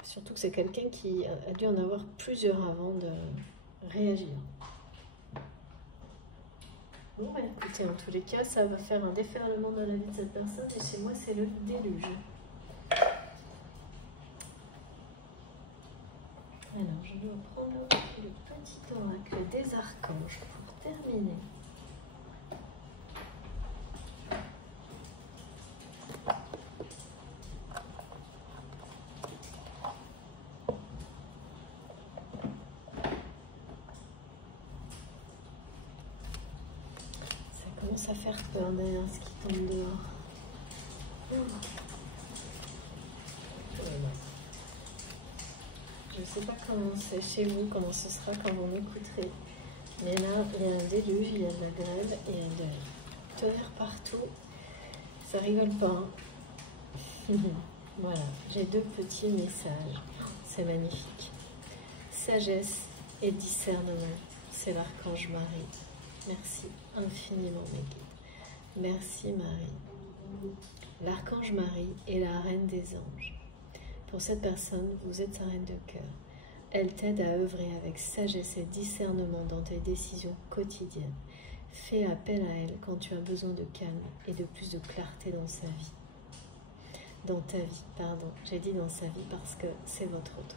Surtout que c'est quelqu'un qui a dû en avoir plusieurs avant de réagir. Bon, bah, écoutez, en tous les cas, ça va faire un déferlement dans la vie de cette personne et chez moi, c'est le déluge. Alors, je vais prendre le petit oracle des archanges pour terminer. Ça commence à faire peur derrière ce qui tombe dehors. Je ne sais pas comment c'est chez vous, comment ce sera quand vous m'écouterez. Mais là, il y a un déluge, il y a de la grêle et il y a de tonnerre partout. Ça rigole pas. Hein. Voilà, j'ai deux petits messages. C'est magnifique. Sagesse et discernement. C'est l'archange Marie. Merci infiniment, mes guides. Merci, Marie. L'archange Marie est la reine des anges. Pour cette personne, vous êtes sa reine de cœur. Elle t'aide à œuvrer avec sagesse et discernement dans tes décisions quotidiennes. Fais appel à elle quand tu as besoin de calme et de plus de clarté dans sa vie. Dans ta vie, pardon. J'ai dit dans sa vie parce que c'est votre autre.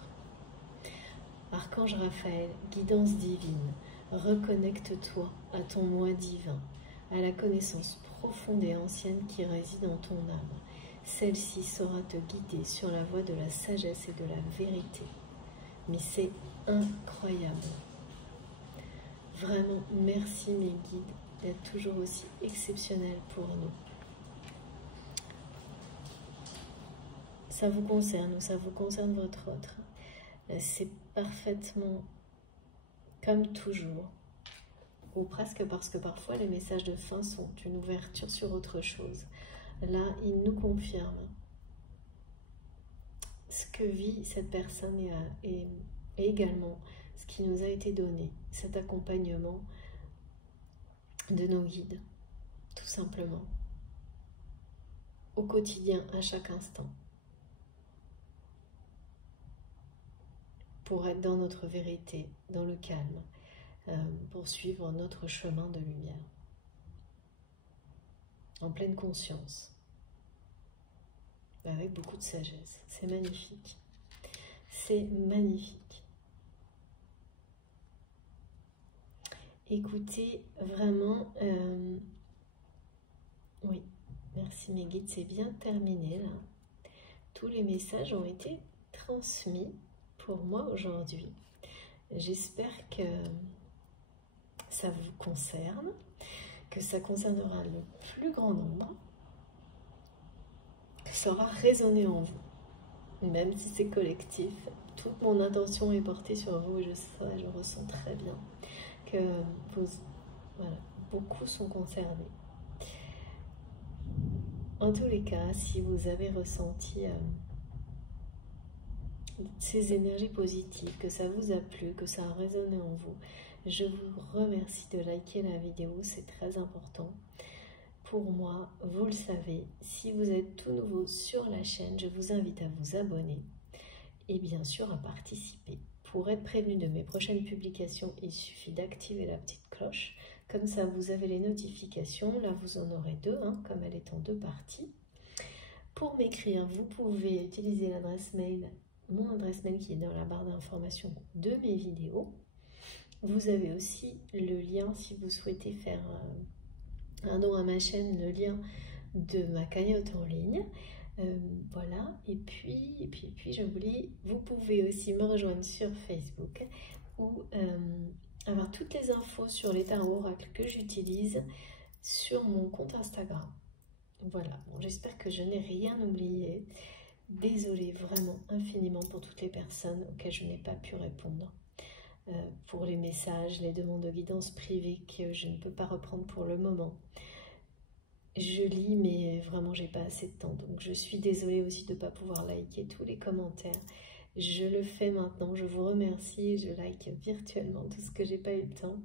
Archange Raphaël, guidance divine, reconnecte-toi à ton moi divin, à la connaissance profonde et ancienne qui réside en ton âme. Celle-ci saura te guider sur la voie de la sagesse et de la vérité. Mais c'est incroyable. Vraiment, merci mes guides d'être toujours aussi exceptionnels pour nous. Ça vous concerne ou ça vous concerne votre autre. C'est parfaitement comme toujours. Ou presque, parce que parfois les messages de fin sont une ouverture sur autre chose. Là, il nous confirme ce que vit cette personne et également ce qui nous a été donné, cet accompagnement de nos guides, tout simplement, au quotidien, à chaque instant, pour être dans notre vérité, dans le calme, pour suivre notre chemin de lumière, en pleine conscience, avec beaucoup de sagesse. C'est magnifique. C'est magnifique. Écoutez, vraiment, oui, merci mes guides, c'est bien terminé là. Tous les messages ont été transmis pour moi aujourd'hui. J'espère que ça vous concerne, que ça concernera le plus grand nombre, que ça aura résonné en vous, même si c'est collectif. Toute mon intention est portée sur vous et je ressens très bien que voilà, beaucoup sont concernés. En tous les cas, si vous avez ressenti ces énergies positives, que ça vous a plu, que ça a résonné en vous, je vous remercie de liker la vidéo, c'est très important. Pour moi, vous le savez, si vous êtes tout nouveau sur la chaîne, je vous invite à vous abonner et bien sûr à participer. Pour être prévenu de mes prochaines publications, il suffit d'activer la petite cloche. Comme ça, vous avez les notifications. Là, vous en aurez deux, hein, comme elle est en deux parties. Pour m'écrire, vous pouvez utiliser l'adresse mail, mon adresse mail qui est dans la barre d'information de mes vidéos. Vous avez aussi le lien, si vous souhaitez faire un don à ma chaîne, le lien de ma cagnotte en ligne. Voilà, et puis je vous dis, vous pouvez aussi me rejoindre sur Facebook ou avoir toutes les infos sur les tarots oracles que j'utilise sur mon compte Instagram. Voilà, bon, j'espère que je n'ai rien oublié. Désolée vraiment infiniment pour toutes les personnes auxquelles je n'ai pas pu répondre. Pour les messages, les demandes de guidance privée que je ne peux pas reprendre pour le moment. Je lis, mais vraiment, j'ai pas assez de temps. Donc, je suis désolée aussi de ne pas pouvoir liker tous les commentaires. Je le fais maintenant. Je vous remercie. Je like virtuellement tout ce que j'ai pas eu le temps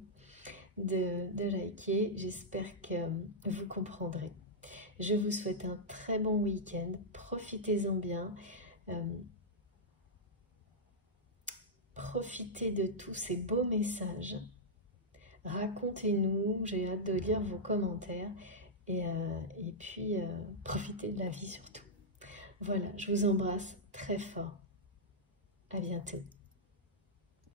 de liker. J'espère que vous comprendrez. Je vous souhaite un très bon week-end. Profitez-en bien. Profitez de tous ces beaux messages. Racontez-nous. J'ai hâte de lire vos commentaires. Et puis, profitez de la vie surtout. Voilà, je vous embrasse très fort. À bientôt.